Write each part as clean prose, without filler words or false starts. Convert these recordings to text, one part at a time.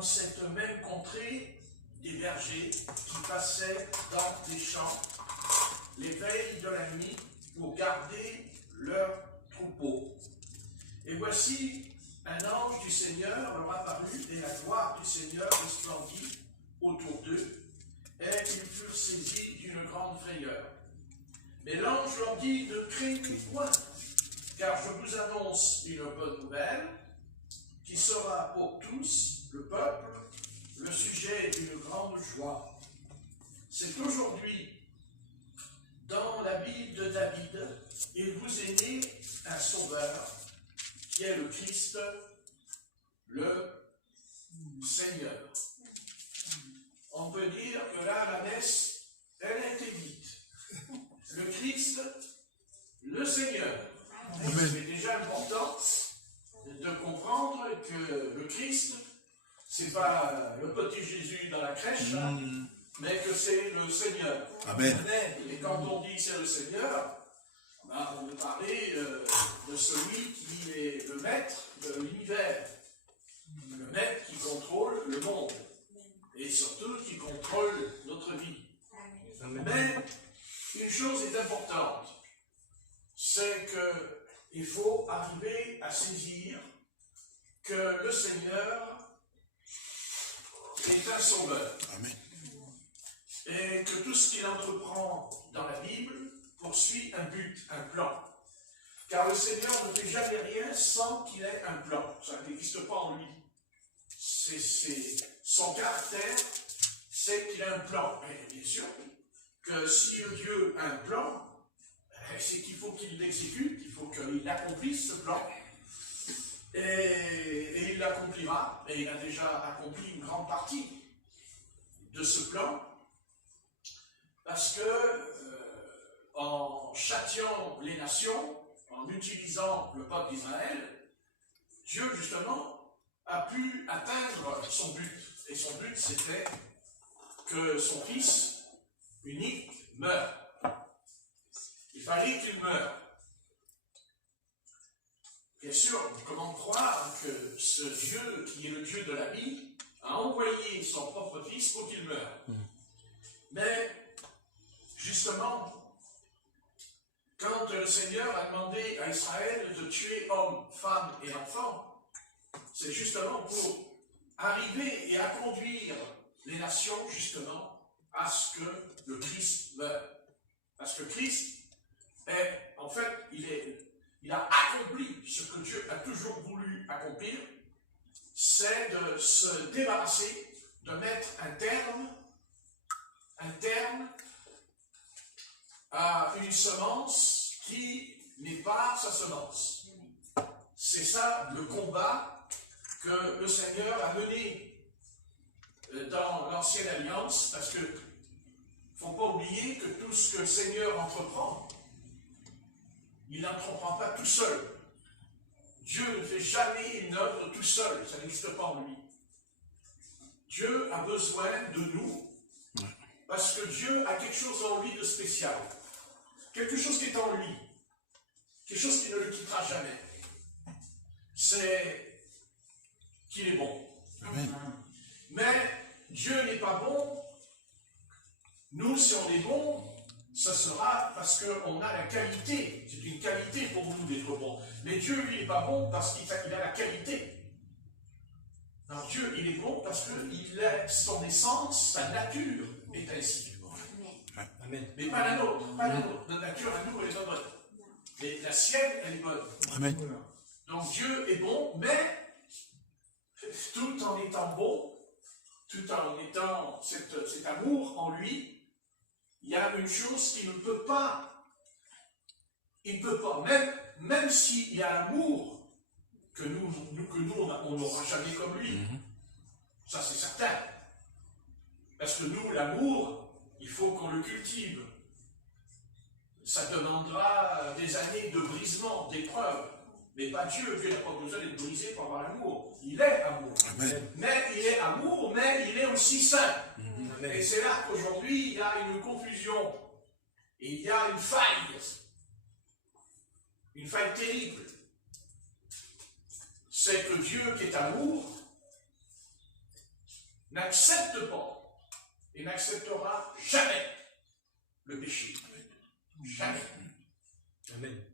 dans cette même contrée des bergers qui passaient dans les champs les veilles de la nuit pour garder leurs troupeaux. Et voici, un ange du Seigneur leur apparut, et la gloire du Seigneur resplendit autour d'eux, et ils furent saisis d'une grande frayeur. Mais l'ange leur dit: ne craignez point, car je vous annonce une bonne nouvelle, qui sera pour tous, le peuple, le sujet d'une grande joie. C'est aujourd'hui, dans la ville de David, il vous est né un sauveur, qui est le Christ, le Seigneur. On peut dire que là, la messe, elle a été dite. Le Christ, le Seigneur. C'est déjà important de comprendre que le Christ, c'est pas le petit Jésus dans la crèche, mais que c'est le Seigneur. Amen. Et quand on dit c'est le Seigneur, on veut parler de celui qui est le maître de l'univers, le maître qui contrôle le monde, et surtout qui contrôle notre vie. Mais une chose est importante, c'est qu'il faut arriver à saisir que le Seigneur est un sauveur. Amen. Et que tout ce qu'il entreprend dans la Bible poursuit un but, un plan. Car le Seigneur ne fait jamais rien sans qu'il ait un plan. Ça n'existe pas en lui. Son caractère, c'est qu'il a un plan. Et bien sûr que si Dieu a un plan, c'est qu'il faut qu'il l'exécute, il faut qu'il accomplisse ce plan. Et il l'accomplira. Et il a déjà accompli une grande partie de ce plan. Parce que, en châtiant les nations, en utilisant le peuple d'Israël, Dieu, justement, a pu atteindre son but. Et son but, c'était que son fils unique meure. Il fallait qu'il meure. Bien sûr, comment croire que ce Dieu, qui est le Dieu de la vie, a envoyé son propre fils pour qu'il meure. Mais, justement, quand le Seigneur a demandé à Israël de tuer hommes, femmes et enfants, c'est justement pour arriver et à conduire les nations, justement, à ce que le Christ meure. Parce que Christ est, en fait, il a accompli ce que Dieu a toujours voulu accomplir, c'est de se débarrasser, de mettre un terme à une semence qui n'est pas sa semence. C'est ça le combat que le Seigneur a mené dans l'Ancienne Alliance, parce que il ne faut pas oublier que tout ce que le Seigneur entreprend, il n'entreprend pas tout seul. Dieu ne fait jamais une œuvre tout seul, ça n'existe pas en lui. Dieu a besoin de nous, parce que Dieu a quelque chose en lui de spécial. Quelque chose qui est en lui. Quelque chose qui ne le quittera jamais. C'est qu'il est bon. Amen. Mais Dieu n'est pas bon. Nous, si on est bon, ça sera parce qu'on a la qualité. C'est une qualité pour nous d'être bon. Mais Dieu, lui, n'est pas bon parce qu'il a la qualité. Alors Dieu, il est bon parce qu'il a son essence, sa nature est ainsi. Amen. Mais pas la nôtre, Notre nature à nous, elle est pas bonne. Mais la sienne, elle est bonne. Amen. Donc Dieu est bon, mais tout en étant bon, tout en étant cet amour en lui, il y a une chose qu'il ne peut pas. Il ne peut pas, même s'il y a l'amour que nous on n'aura jamais comme lui. Ça, c'est certain. Parce que nous, l'amour, il faut qu'on le cultive. Ça demandera des années de brisement, d'épreuves. Mais pas Dieu. Dieu n'a pas besoin d'être brisé pour avoir l'amour. Il est amour. Amen. Mais il est amour, mais il est aussi saint. Et c'est là qu'aujourd'hui, il y a une confusion. Et il y a une faille. Une faille terrible. C'est que Dieu qui est amour n'accepte pas et n'acceptera jamais le péché. Jamais. Amen.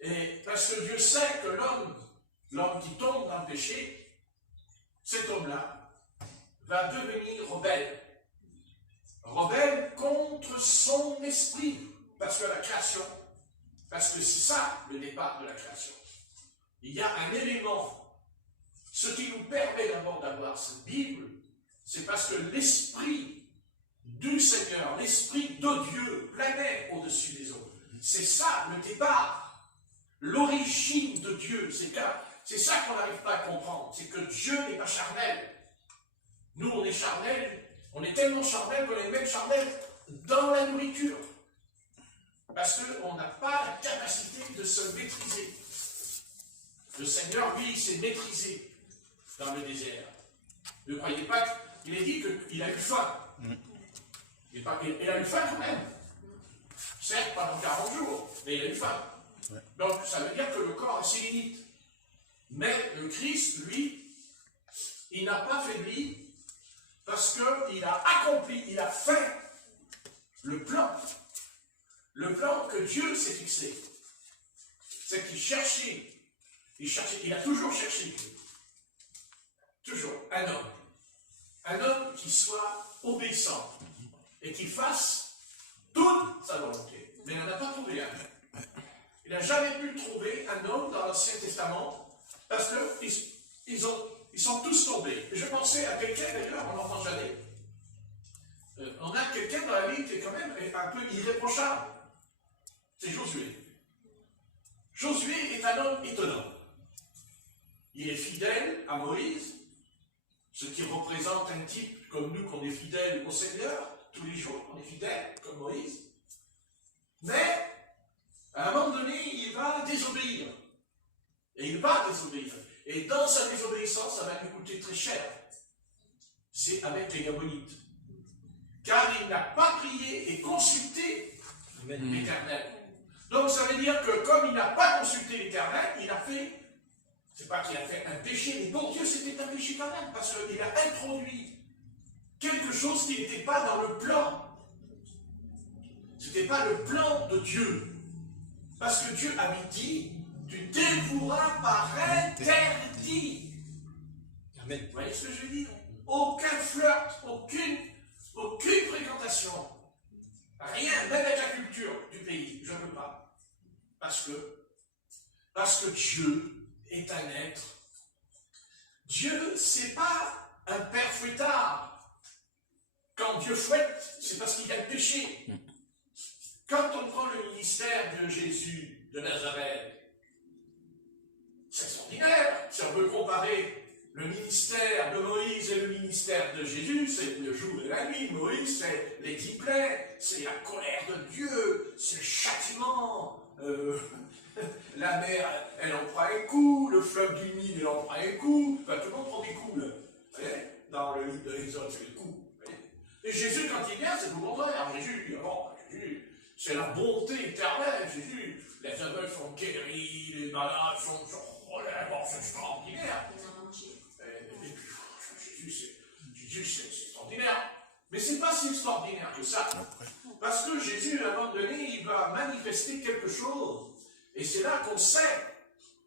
Et parce que Dieu sait que l'homme qui tombe dans le péché, cet homme-là va devenir rebelle. Rebelle contre son esprit. Parce que la création, parce que c'est ça le départ de la création. Il y a un élément. Ce qui nous permet d'abord d'avoir cette Bible, c'est parce que l'esprit du Seigneur, l'esprit de Dieu, planait au-dessus des hommes. C'est ça le départ, l'origine de Dieu. C'est ça qu'on n'arrive pas à comprendre. C'est que Dieu n'est pas charnel. Nous, on est charnel. On est tellement charnel qu'on est même charnel dans la nourriture. Parce qu'on n'a pas la capacité de se maîtriser. Le Seigneur, lui, il s'est maîtrisé dans le désert. Ne croyez pas qu'il est dit qu'il a eu faim. Il a eu faim quand même. Certes, pendant 40 jours, mais il a eu faim. Donc, ça veut dire que le corps a ses limites. Mais le Christ, lui, il n'a pas faibli parce qu'il a accompli, il a fait le plan que Dieu s'est fixé. C'est qu'il cherchait, il a toujours cherché Dieu. Toujours, un homme qui soit obéissant et qui fasse toute sa volonté. Mais il n'en a pas trouvé un. Il n'a jamais pu trouver un homme dans l'Ancien Testament parce qu'ils sont tous tombés. Et je pensais à quelqu'un, d'ailleurs, on n'entend jamais. On a quelqu'un dans la Bible qui est quand même un peu irréprochable. C'est Josué. Josué est un homme étonnant. Il est fidèle à Moïse, ce qui représente un type comme nous, qu'on est fidèle au Seigneur, tous les jours, on est fidèle comme Moïse. Mais, à un moment donné, il va désobéir. Et il va désobéir. Et dans sa désobéissance, ça va lui coûter très cher. C'est avec les Gabonites. Car il n'a pas prié et consulté l'Éternel. Donc ça veut dire que comme il n'a pas consulté l'Éternel, il a fait, c'est pas qu'il a fait un péché, mais pour Dieu c'était un péché quand même, parce qu'il a introduit quelque chose qui n'était pas dans le plan. Ce n'était pas le plan de Dieu. Parce que Dieu avait dit, tu dévoueras par interdit. Amen. Vous voyez ce que je veux dire? Aucun flirt, aucune fréquentation. Rien, même avec la culture du pays, je ne peux pas. Parce que Dieu est un être. Dieu, c'est pas un père fouettard. Quand Dieu fouette, c'est parce qu'il y a le péché. Quand on prend le ministère de Jésus de Nazareth, c'est extraordinaire. Si on veut comparer le ministère de Moïse et le ministère de Jésus, c'est le jour et la nuit. Moïse, c'est les 10 plaies, c'est la colère de Dieu, c'est le châtiment. La mer, elle en prend un coup, le fleuve du Nil, il en prend un coup. Enfin, tout le monde prend des coups, là. Vous voyez, dans le livre de l'Exode, c'est le coup. Et Jésus, quand il vient, c'est tout le contraire. Jésus, c'est la bonté éternelle. Jésus, les aveugles sont guéris, les malades sont relèvés, c'est extraordinaire. Jésus, c'est extraordinaire. Mais c'est pas si extraordinaire que ça. Parce que Jésus, à un moment donné, il va manifester quelque chose. Et c'est là qu'on sait.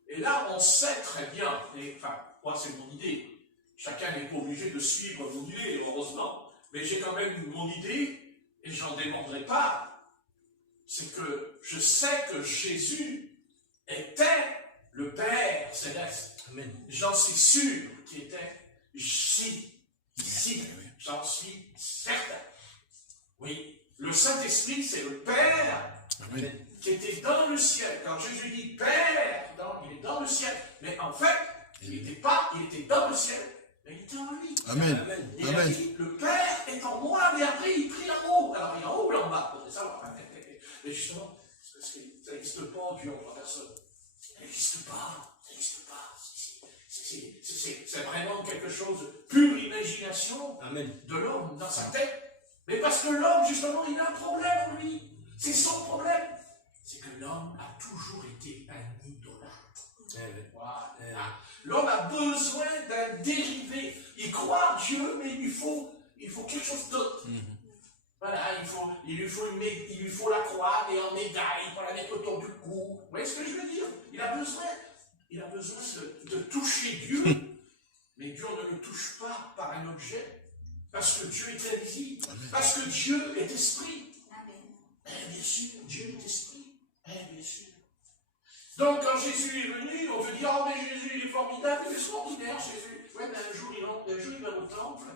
Et là, on sait très bien. Et, enfin, moi, c'est mon idée. Chacun n'est pas obligé de suivre mon idée, heureusement. Mais j'ai quand même mon idée, et j'en démordrai pas. C'est que je sais que Jésus était le Père céleste. Amen. J'en suis sûr qu'il était ici, j'en suis certain. Oui, le Saint-Esprit, c'est le Père Amen. qui était dans le ciel. Quand Jésus dit Père, il est dans le ciel. Mais en fait, il était dans le ciel, mais il était en lui. Amen. Et il a dit, le Père est en moi, mais après il prie en haut. Alors il est en haut ou en bas? Vous devez savoir. Mais justement, parce que ça n'existe pas, Dieu en personne. Ça n'existe pas. Ça n'existe pas. C'est vraiment quelque chose de pure imagination. Amen. De l'homme dans sa tête. Mais parce que l'homme, justement, il a un problème en lui. C'est son problème. C'est que l'homme a toujours été un idolâtre. Voilà. L'homme a besoin d'un dérivé. Il croit en Dieu, mais il faut quelque chose d'autre. Voilà, il lui faut la croix, mais en médaille, pour la mettre autour du cou. Vous voyez ce que je veux dire? Il a besoin de toucher Dieu, mais Dieu, on ne le touche pas par un objet, parce que Dieu est invisible, parce que Dieu est esprit. Bien sûr, Dieu est esprit. Bien sûr. Donc, quand Jésus est venu, on veut dire, oh, mais Jésus, il est formidable, il est extraordinaire, Jésus. Oui, mais un jour, il va au temple.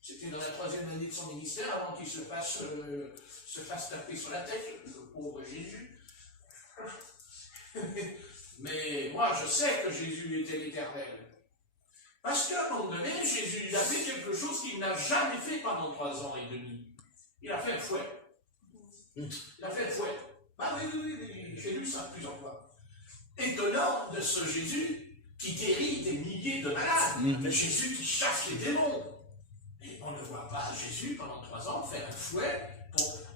C'était dans la 3e année de son ministère, avant qu'il se fasse taper sur la tête, le pauvre Jésus. Mais moi, je sais que Jésus était l'Éternel. Parce qu'à un moment donné, Jésus a fait quelque chose qu'il n'a jamais fait pendant 3 ans et demi. Il a fait un fouet. Il a fait un fouet. Ah oui, j'ai lu ça plusieurs fois. Étonnant de ce Jésus qui guérit des milliers de malades. Le Jésus qui chasse les démons. Et on ne voit pas Jésus pendant 3 ans faire un fouet.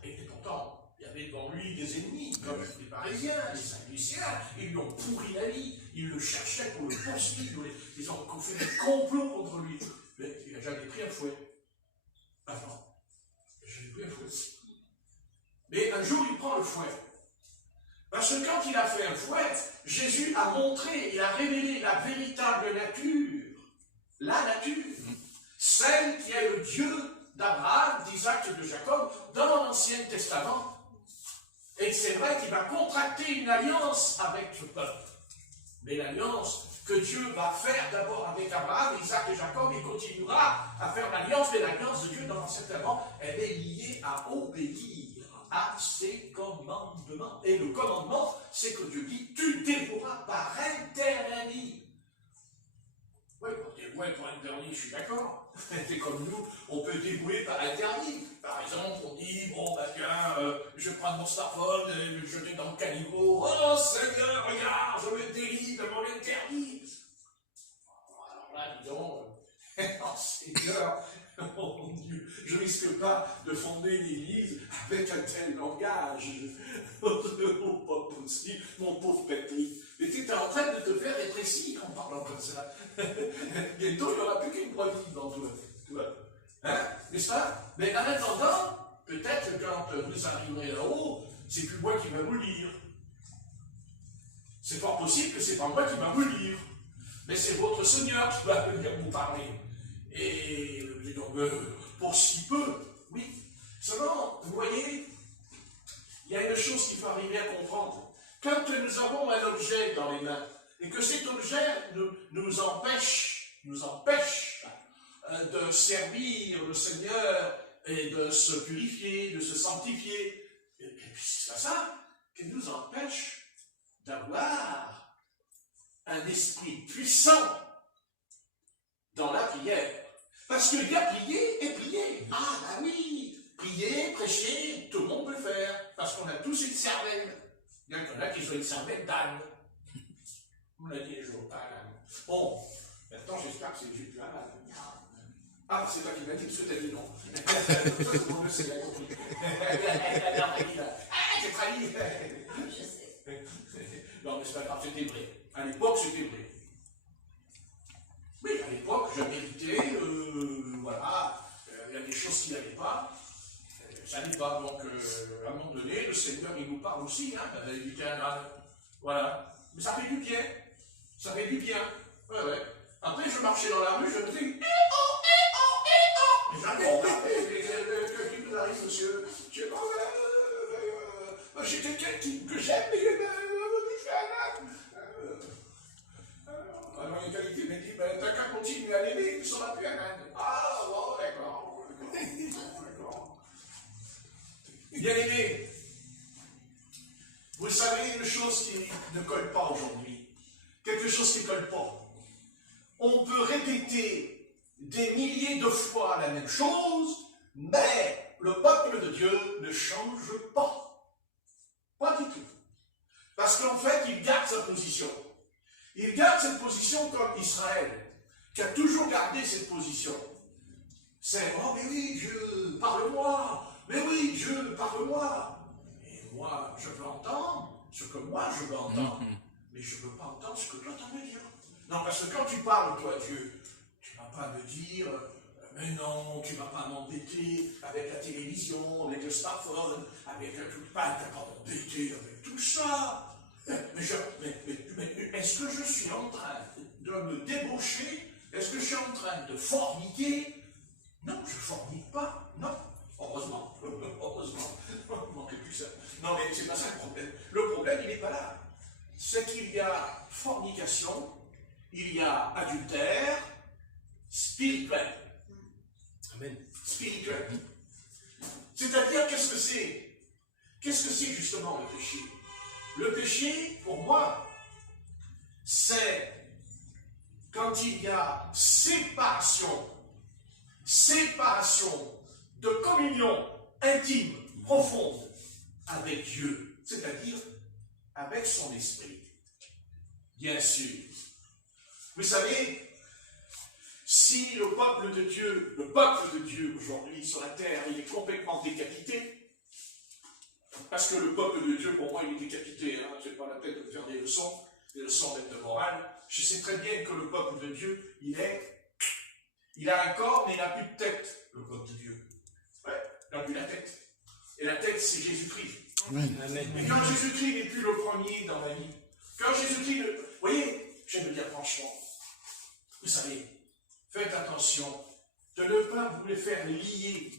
Et pourtant, il y avait devant lui des ennemis, comme les Parisiens, les Saint-Luciens. Ils lui ont pourri la vie. Ils le cherchaient pour le poursuivre. Ils ont fait des complots contre lui. Mais il n'a jamais pris un fouet. Ah non. Il n'a jamais pris un fouet. Mais un jour, il prend le fouet. Parce que quand il a fait un fouet, Jésus a montré, il a révélé la véritable nature. La nature. Celle qui est le Dieu d'Abraham, d'Isaac et de Jacob dans l'Ancien Testament. Et c'est vrai qu'il va contracter une alliance avec ce peuple. Mais l'alliance que Dieu va faire d'abord avec Abraham, Isaac et Jacob, il continuera à faire l'alliance, mais l'alliance de Dieu dans l'Ancien Testament, elle est liée à obéir à ses commandements. Et le commandement, c'est que Dieu dit, tu dévoueras par interdit. Oui, pour interdit, je suis d'accord. C'est comme nous, on peut dévouer par interdit. Par exemple, on dit, bon, bah tiens, je prends mon smartphone et le jeter dans le caniveau. Oh Seigneur, regarde, je me délie de mon interdit. Alors là, dis donc, oh Seigneur, oh mon Dieu, je ne risque pas de fonder une église avec un tel langage. Oh, pas possible, mon pauvre Patrick. Mais tu es en train de te faire rétrécir en parlant comme ça. Bientôt, il n'y aura plus qu'une croix vive dans toi. Tu vois? Hein? N'est-ce pas? Mais en attendant, peut-être quand vous arriverez là-haut, c'est plus moi qui vais vous le dire. C'est fort possible que c'est pas moi qui va vous le dire. Mais c'est votre Seigneur qui va venir vous parler. Et donc, pour si peu, oui. Seulement, vous voyez, il y a une chose qu'il faut arriver à comprendre. Quand nous avons un objet dans les mains, et que cet objet nous empêche de servir le Seigneur et de se purifier, de se sanctifier, et puis c'est ça qui nous empêche d'avoir un esprit puissant dans la prière. Parce qu'il y a prier et prier. Ah ben oui, prier, prêcher, tout le monde peut le faire, parce qu'on a tous une cervelle. Il y en a qui ont une cervelle d'âne. On l'a dit les jours, pas l'âne. Bon, maintenant j'espère que c'est juste un âne. Ah, c'est toi qui m'as dit, parce que t'as dit non. Ça, tout le monde sait, compris. Ah, j'ai trahi. Je sais. Non, mais c'est pas grave, c'était vrai. À l'époque, c'était vrai. Oui, à l'époque, j'avais hérité, voilà, il y a des choses qu'il n'avait pas. Ça n'est pas, donc à un moment donné, le Seigneur, il nous parle aussi, hein, d'éviter un âne. Voilà. Mais ça fait du bien. Ça fait du bien. Ouais, ouais. Après, je marchais dans la rue, je me disais, et j'avais que qui vous arrive, monsieur? Je sais pas, j'ai quelqu'un que j'aime, mais je fais un âne. Alors, une qualité m'a dit, ben, t'as qu'à continuer à l'aimer, il ne sera plus un âne. Ah, bon, d'accord. Bien aimé, vous savez une chose qui ne colle pas aujourd'hui, quelque chose qui ne colle pas. On peut répéter des milliers de fois la même chose, mais le peuple de Dieu ne change pas. Pas du tout. Parce qu'en fait, il garde sa position. Il garde cette position comme Israël, qui a toujours gardé cette position. C'est, oh mais oui, Dieu, parle-moi. Mais oui, Dieu, parle-moi. Et moi, je veux entendre ce que moi je veux entendre. Mais je ne veux pas entendre ce que toi tu veux dire. Non, parce que quand tu parles, toi, Dieu, tu ne vas pas me dire, Mais non, tu ne vas pas m'embêter avec la télévision, avec le smartphone, avec le tout pas, tu vas pas m'embêter avec tout ça. Mais est-ce que je suis en train de me débaucher? Est-ce que je suis en train de forniquer? Non, je ne fornique pas, non. Heureusement, heureusement, il manquait plus que ça. Non, mais c'est pas ça le problème. Le problème, il n'est pas là. C'est qu'il y a fornication, il y a adultère spirituel. Amen. Spirituel. C'est-à-dire, qu'est-ce que c'est? Qu'est-ce que c'est justement le péché? Le péché, pour moi, c'est quand il y a séparation de communion intime, profonde avec Dieu, c'est-à-dire avec son esprit. Bien sûr. Vous savez, si le peuple de Dieu aujourd'hui sur la terre, il est complètement décapité, parce que le peuple de Dieu, pour moi, il est décapité, hein, c'est pas la peine de faire des leçons même de morale. Je sais très bien que le peuple de Dieu, il a un corps, mais il n'a plus de tête, le peuple de Dieu. Ouais, il n'a plus la tête. Et la tête, c'est Jésus-Christ. Amen. Et quand Jésus-Christ n'est plus le premier dans ma vie, quand Jésus-Christ, vous voyez, je vais me dire franchement, vous savez, faites attention de ne pas vous faire lier.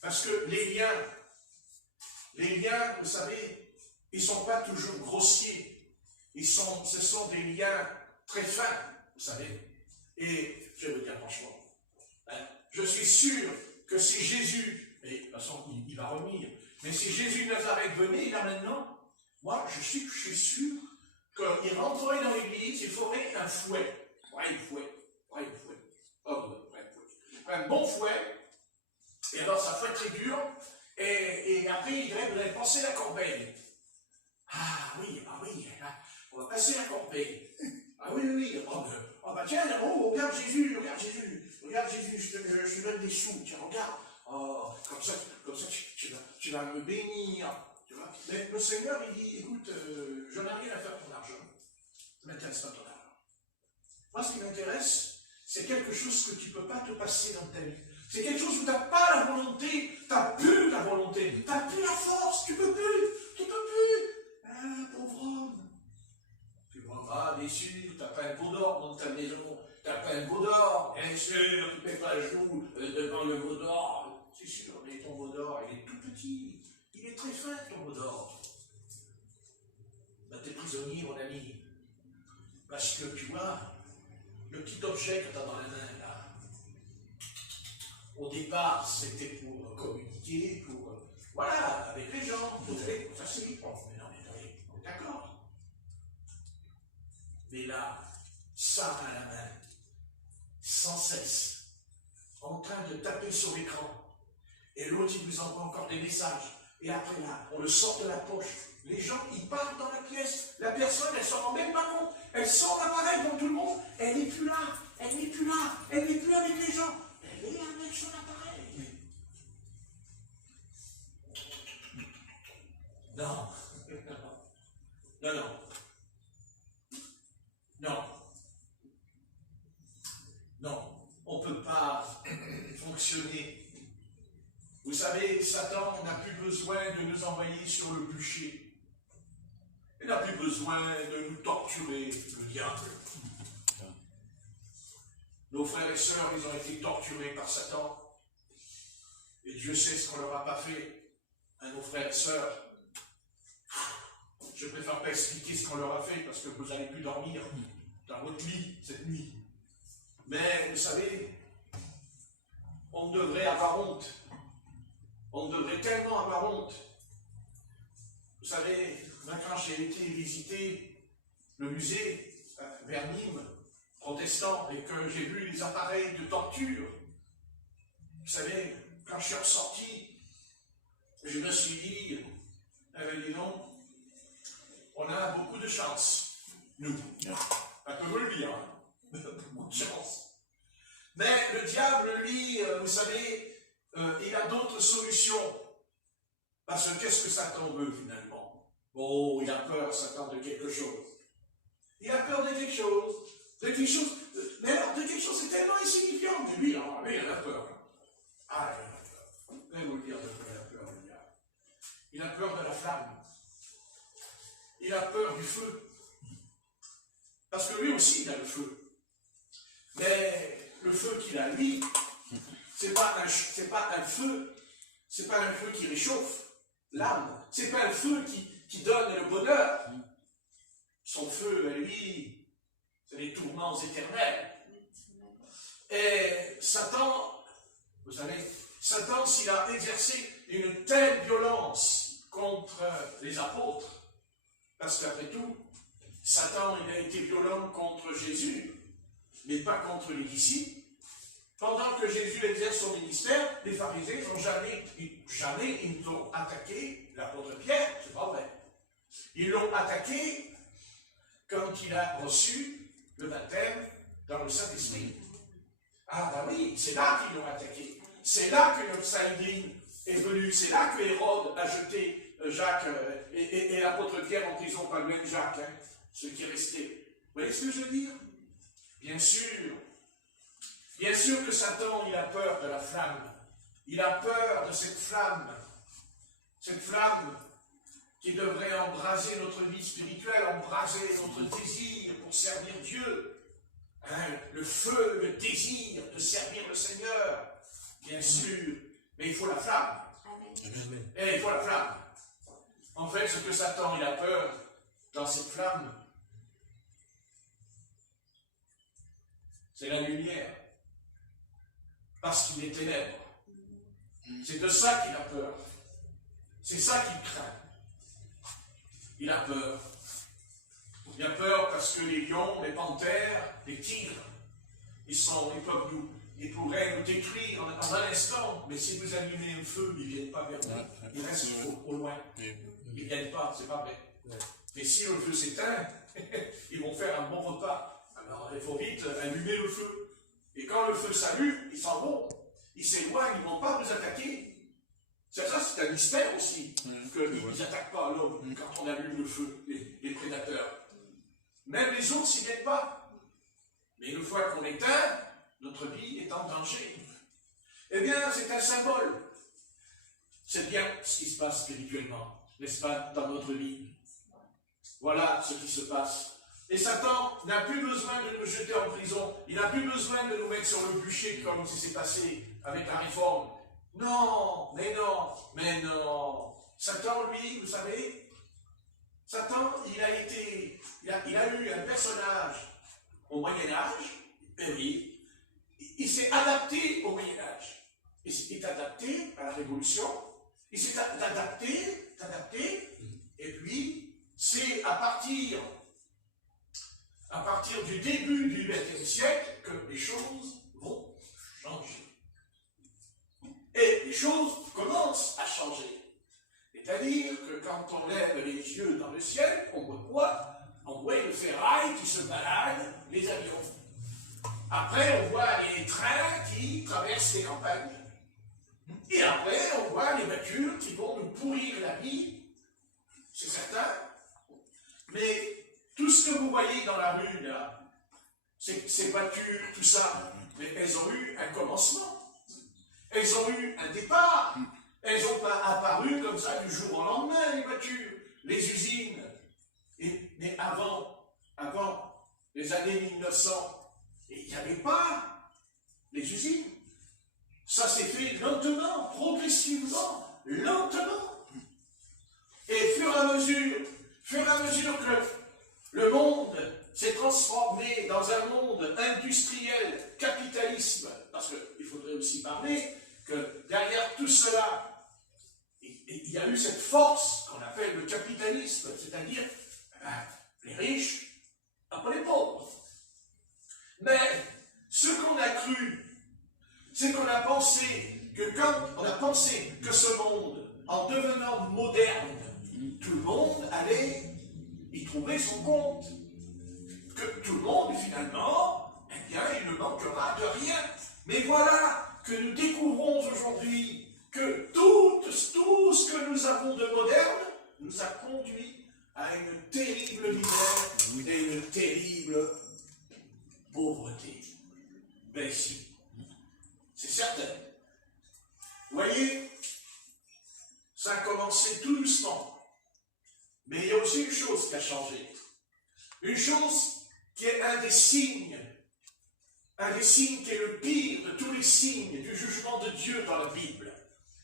Parce que les liens, vous savez, ils ne sont pas toujours grossiers. Ce sont des liens très fins, vous savez. Et je vais vous dire franchement, hein, je suis sûr que si Jésus, et de toute façon il va revenir, mais si Jésus de Nazareth venait là maintenant, moi je suis sûr qu'il rentrerait dans l'église, il faudrait un fouet. Un fouet. Un bon fouet, et alors ça fouette très dur, et après il dirait, vous avez pensé la corbeille. Ah oui, on va passer la corbeille. Ah oui, oh bah tiens, regarde Jésus, je te donne des sous, tiens, regarde. Oh, comme ça tu vas me bénir. Tu vois. Mais le Seigneur, il dit, écoute, j'en ai rien à faire de ton argent. Ça ne m'intéresse pas ton argent. Moi, ce qui m'intéresse, c'est quelque chose que tu ne peux pas te passer dans ta vie. C'est quelque chose où tu n'as pas la volonté, tu n'as plus la volonté, tu n'as plus la force, tu ne peux plus. Ah, pauvre homme. Tu vois, ah, bien sûr, tu n'as pas un veau d'or dans ta maison, tu n'as pas un veau d'or, bien sûr, tu ne fais pas le genou devant le veau d'or. C'est sûr, mais ton veau d'or, il est tout petit, il est très fin, ton veau d'or. Ben, tu es prisonnier, mon ami, parce que tu vois, le petit objet que tu as dans la main, là, au départ, c'était pour communiquer, voilà, avec les gens, vous savez, ça c'est bon, mais non, mais d'accord. Mais là, ça à la main, sans cesse, en train de taper sur l'écran, et l'autre, il vous envoie encore des messages, et après là, on le sort de la poche. Les gens, ils partent dans la pièce, la personne, elle s'en rend même pas compte, elle sort l'appareil devant tout le monde, elle n'est plus là avec les gens, elle est avec son appareil. Non, on ne peut pas fonctionner. Vous savez, Satan n'a plus besoin de nous envoyer sur le bûcher. Il n'a plus besoin de nous torturer, le diable. Nos frères et sœurs, ils ont été torturés par Satan. Et Dieu sait ce qu'on leur a pas fait à nos frères et sœurs. Je préfère pas expliquer ce qu'on leur a fait parce que vous n'allez plus dormir dans votre lit cette nuit. Mais vous savez, on devrait avoir honte. On devrait tellement avoir honte. Vous savez, quand j'ai été visiter le musée vers Nîmes, protestant, et que j'ai vu les appareils de torture, vous savez, quand je suis ressorti, je me suis dit, dis donc, on a beaucoup de chance, nous. On peut vous le dire, hein. Beaucoup de chance. Mais le diable, lui, vous savez, il a d'autres solutions. Parce que qu'est-ce que Satan veut finalement? Oh, il a peur, Satan, de quelque chose. Il a peur de quelque chose. mais alors de quelque chose, c'est tellement insignifiant. Mais lui, il en a peur. Ah, il en a peur. Je vais vous le dire de quoi il a peur, le diable. Il a peur de la flamme. Il a peur du feu. Parce que lui aussi, il a le feu. Mais le feu qu'il a, lui, c'est pas un feu, c'est pas un feu qui réchauffe l'âme. C'est pas un feu qui donne le bonheur. Son feu, lui, c'est les tourments éternels. Et Satan, vous savez, Satan, s'il a exercé une telle violence contre les apôtres, parce qu'après tout, Satan, il a été violent contre Jésus, mais pas contre les disciples. Pendant que Jésus exerce son ministère, les pharisiens n'ont jamais ils n'ont attaqué l'apôtre Pierre, c'est pas vrai. Ils l'ont attaqué quand il a reçu le baptême dans le Saint-Esprit. Ah ben oui, c'est là qu'ils l'ont attaqué. C'est là que notre Sanhedrin est venu. C'est là que Hérode a jeté Jacques et l'apôtre Pierre en prison, pas le même Jacques, hein, ce qui est resté. Vous voyez ce que je veux dire? Bien sûr que Satan, il a peur de la flamme. Il a peur de cette flamme qui devrait embraser notre vie spirituelle, embraser notre désir pour servir Dieu. Hein, le feu, le désir de servir le Seigneur, bien sûr, mais il faut la flamme. Amen. Et il faut la flamme. En fait, ce que Satan, il a peur dans cette flamme, c'est la lumière. Parce qu'il est ténèbres. C'est de ça qu'il a peur. C'est ça qu'il craint. Il a peur. Il a peur parce que les lions, les panthères, les tigres, ils pourraient nous détruire en un instant, mais si vous allumez un feu, ils ne viennent pas vers vous. Ils restent au loin. Ils ne viennent pas, c'est pas vrai. Et si le feu s'éteint, ils vont faire un bon repas. Alors il faut vite allumer le feu. Et quand le feu s'allume, ils s'en vont. Ils s'éloignent, ils ne vont pas nous attaquer. Ça, c'est un mystère aussi, qu'ils n'attaquent pas l'homme quand on allume le feu, les prédateurs. Même les autres s'y viennent pas. Mais une fois qu'on l'éteint, notre vie est en danger. Eh bien, c'est un symbole. C'est bien ce qui se passe spirituellement, n'est-ce pas, dans notre vie. Voilà ce qui se passe. Et Satan n'a plus besoin de nous jeter en prison. Il n'a plus besoin de nous mettre sur le bûcher comme ce qui s'est passé avec la réforme. Non, mais non, mais non. Satan, lui, vous savez, Satan, il a eu un personnage au Moyen-Âge, péri. Il s'est adapté au Moyen-Âge. Il s'est adapté à la Révolution. Il s'est adapté, et puis, c'est à partir du début du XXe siècle que les choses vont changer. Et les choses commencent à changer. C'est-à-dire que quand on lève les yeux dans le ciel, on voit quoi? On voit le ferraille qui se balade, les avions. Après, on voit les trains qui traversent les campagnes. Et après, on voit les voitures qui vont nous pourrir la vie. C'est certain. Mais tout ce que vous voyez dans la rue, là, ces voitures, tout ça, mais elles ont eu un commencement. Elles ont eu un départ. Elles n'ont pas apparu comme ça du jour au lendemain, les voitures, les usines. Mais avant les années 1900, il n'y avait pas les usines. Ça s'est fait lentement, progressivement, lentement. Et fur et à mesure que le monde s'est transformé dans un monde industriel, capitalisme, parce qu'il faudrait aussi parler que derrière tout cela, il y a eu cette force qu'on appelle le capitalisme, c'est-à-dire les riches après les pauvres. Mais ce qu'on a cru, c'est qu'on a pensé que ce monde, en devenant moderne, tout le monde allait y trouver son compte. Que tout le monde, finalement, eh bien, il ne manquera de rien. Mais voilà que nous découvrons aujourd'hui que tout ce que nous avons de moderne nous a conduit à une terrible misère et une terrible pauvreté. Ça a commencé tout doucement. Mais il y a aussi une chose qui a changé. Une chose qui est un des signes qui est le pire de tous les signes du jugement de Dieu dans la Bible.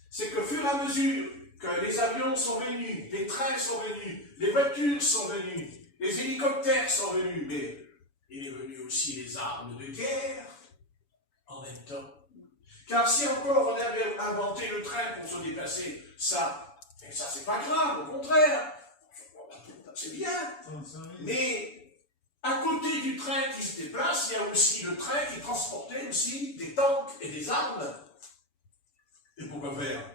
C'est qu'au fur et à mesure que les avions sont venus, les trains sont venus, les voitures sont venues, les hélicoptères sont venus, mais il est venu aussi les armes de guerre en même temps. Car si encore on avait inventé le train pour se déplacer, ça c'est pas grave, au contraire, c'est bien. Mais à côté du train qui se déplace, il y a aussi le train qui transportait aussi des tanks et des armes. Et pourquoi faire?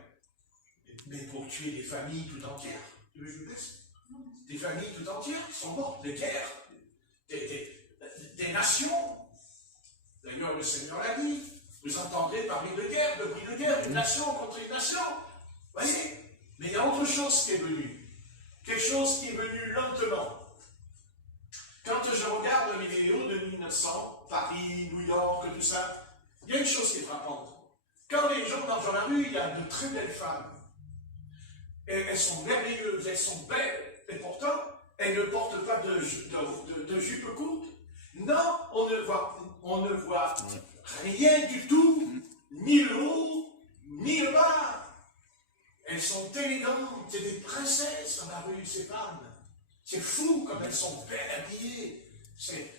Mais pour tuer des familles tout entières. Tu veux que je vous laisse? Des familles tout entières qui sont mortes de guerre. Des nations. D'ailleurs, le Seigneur l'a dit. Vous entendrez parler de guerre, de bruit de guerre, une nation contre une nation. Vous voyez? Mais il y a autre chose qui est venue. Quelque chose qui est venu lentement. Quand je regarde les vidéos de 1900, Paris, New York, tout ça, il y a une chose qui est frappante. Quand les gens marchent dans la rue, il y a de très belles femmes. Et elles sont merveilleuses, elles sont belles. Et pourtant, elles ne portent pas de jupe courte. Non, on ne voit rien du tout, ni le haut, ni le bas. Elles sont élégantes, c'est des princesses dans la rue, ces femmes. C'est fou comme elles sont bien habillées. C'est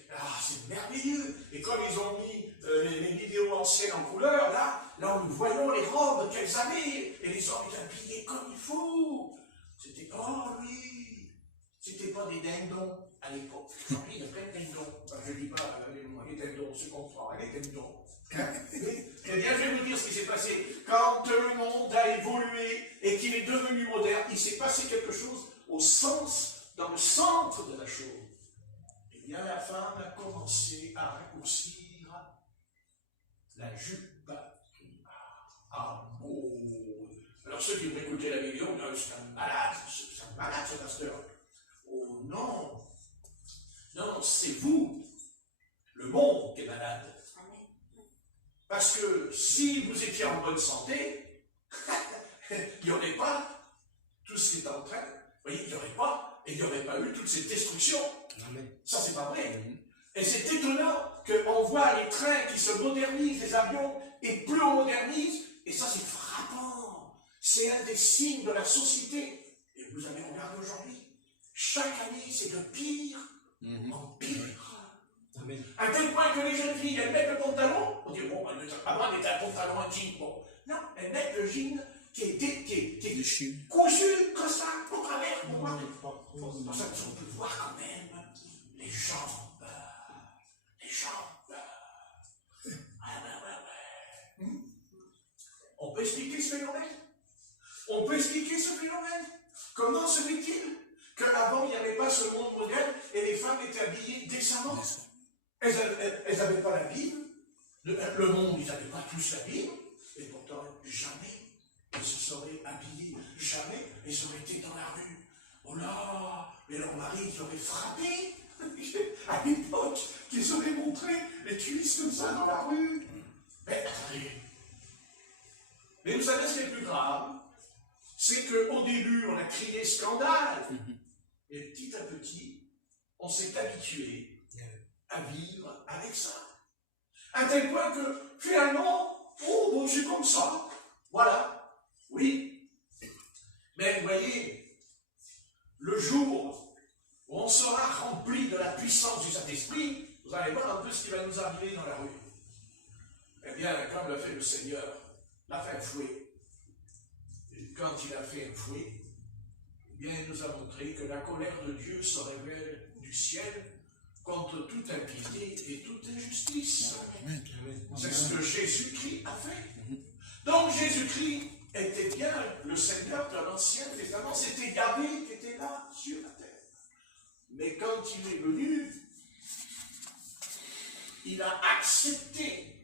merveilleux. Et comme ils ont mis les vidéos anciennes en couleur, là nous voyons les robes qu'elles avaient. Et les hommes étaient habillés comme il faut. C'était, c'était pas des dindons à l'époque. Aujourd'hui, il y a plein de dindons. Enfin, je ne dis pas les dindons, se comprend, les dindons. Eh bien, je vais vous dire ce qui s'est passé. Quand le monde a évolué et qu'il est devenu moderne, il s'est passé quelque chose dans le centre de la chose. Eh bien, la femme a commencé à raccourcir la jupe. Ah bon. Alors ceux qui vont écouter la vidéo, c'est un malade ce pasteur. Oh non. Non, c'est vous, le monde qui est malade. Parce que si vous étiez en bonne santé, il n'y aurait pas tout ce qui est en train. Vous voyez, il n'y aurait pas, et il n'y aurait pas eu toute cette destruction. Amen. Ça, c'est pas vrai. Et c'est étonnant qu'on voit les trains qui se modernisent, les avions, et plus on modernise, et ça, c'est frappant. C'est un des signes de la société. Et vous avez regardé aujourd'hui, chaque année, c'est de pire en pire. Amen. À tel point que les jeunes filles, elles mettent le pantalon, on dit, bon, avant, elles mettaient un pantalon, un jean, bon. Non, elles mettent le jean qui est cousu comme ça, pour travers, pour voir. Pour ça qu'on peut voir quand même les jambes. On peut expliquer ce phénomène? On peut expliquer ce phénomène? Comment se fait-il qu'avant, il n'y avait pas ce monde moderne et les femmes étaient habillées décemment? Elles n'avaient pas la Bible. Le monde, ils n'avaient pas tous la Bible. Et pourtant, jamais elles se seraient habillées. Jamais elles auraient été dans la rue. Oh là! Mais leur mari, ils auraient frappé. À l'époque, qu'ils auraient montré les cuisses comme ça dans la rue. Mais attendez. Mais vous savez ce qui est le plus grave? C'est qu'au début, on a crié scandale. Et petit à petit, on s'est habitué à vivre avec ça. À tel point que, finalement, oh, bon, c'est comme ça. Voilà. Oui. Mais vous voyez, le jour où on sera rempli de la puissance du Saint-Esprit, vous allez voir un peu ce qui va nous arriver dans la rue. Eh bien, comme l'a fait le Seigneur, il a fait un fouet. Et quand il a fait un fouet, eh bien, il nous a montré que la colère de Dieu se révèle du ciel contre toute impiété et toute injustice. C'est ce que Jésus-Christ a fait. Donc Jésus-Christ était bien le Seigneur de l'Ancien Testament, c'était Yahvé qui était là sur la terre. Mais quand il est venu, il a accepté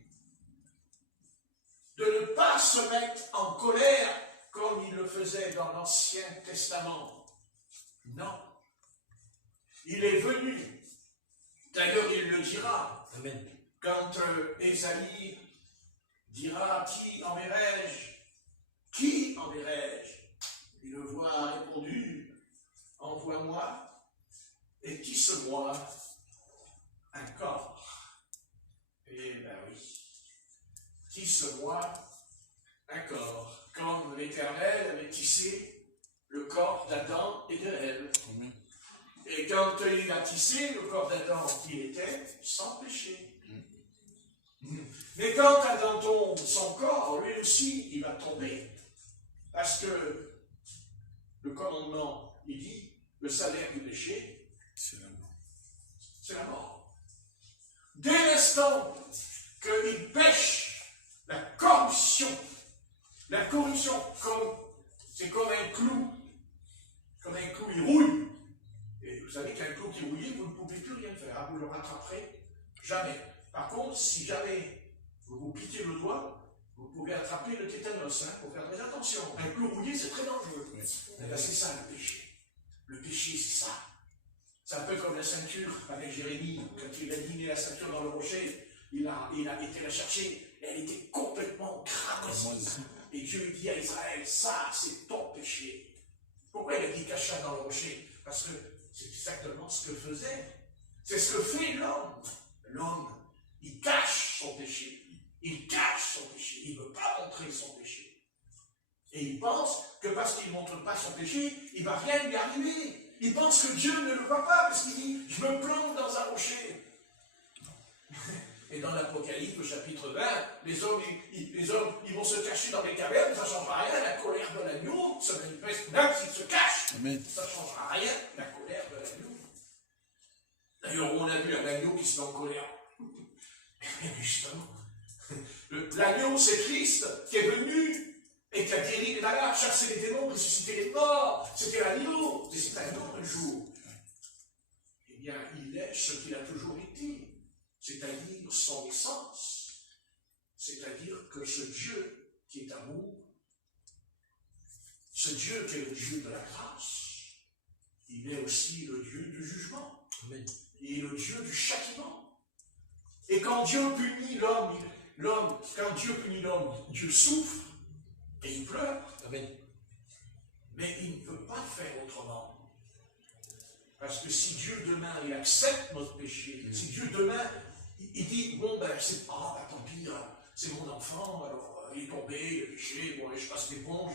de ne pas se mettre en colère comme il le faisait dans l'Ancien Testament. Non. Il est venu. D'ailleurs, il le dira. Amen. Quand Ésaïe dira, qui enverrai-je? Qui enverrai-je? tisse-moi un corps. Eh bien oui, tisse-moi un corps, comme l'Éternel avait tissé le corps d'Adam et de Ève. Et quand il a tissé le corps d'Adam, il était sans péché. Mais quand Adam tombe, son corps, lui aussi, il va tomber. Parce que le commandement, il dit, le salaire du péché, c'est la mort. C'est la mort. Dès l'instant qu'il pêche, la corruption, c'est comme un clou. Comme un clou, il rouille. Et vous savez qu'un clou qui rouille, vous ne pouvez plus rien faire. Vous ne le rattraperez jamais. Par contre, si jamais vous vous piquez le doigt, vous pouvez attraper le tétanos. Il faut faire très attention. Un clou rouillé, c'est très dangereux. C'est ça le péché. Le péché, c'est ça. C'est un peu comme la ceinture avec Jérémie. Quand il a mis la ceinture dans le rocher, il a été la chercher. Elle était complètement cramoisie. Et Dieu lui dit à Israël, ça, c'est ton péché. Pourquoi il a dit cacha dans le rocher? Parce que c'est exactement ce que faisait. C'est ce que fait l'homme. L'homme, il cache son péché. Il cache son péché. Il ne veut pas montrer son péché. Et il pense que parce qu'il ne montre pas son péché, il ne va rien lui arriver. Il pense que Dieu ne le voit pas, parce qu'il dit, je me plante dans un rocher. Et dans l'Apocalypse, au chapitre 20, les hommes, ils vont se cacher dans les cavernes, ça ne changera rien, la colère de l'agneau se manifeste même s'ils se cachent. Amen. Ça ne changera rien, la colère de l'agneau. D'ailleurs, on a vu un agneau qui se met en colère. Justement, l'agneau, c'est Christ qui est venu et qui a guéri les malades, chassé les démons, ressuscité les morts. C'était l'agneau, et c'est un autre jour. Eh bien, il est ce qu'il a toujours été, c'est-à-dire son essence. C'est-à-dire que ce Dieu qui est amour, ce Dieu qui est le Dieu de la grâce, il est aussi le Dieu du jugement. Amen. Il est le Dieu du châtiment. Et quand Dieu punit l'homme, Dieu souffre et il pleure. Amen. Mais il ne peut pas faire autrement. Parce que si Dieu demain, il accepte notre péché, si Dieu demain, il dit, bon ben, tant pis, c'est mon enfant, alors il est tombé, il a péché, bon, je passe l'éponge.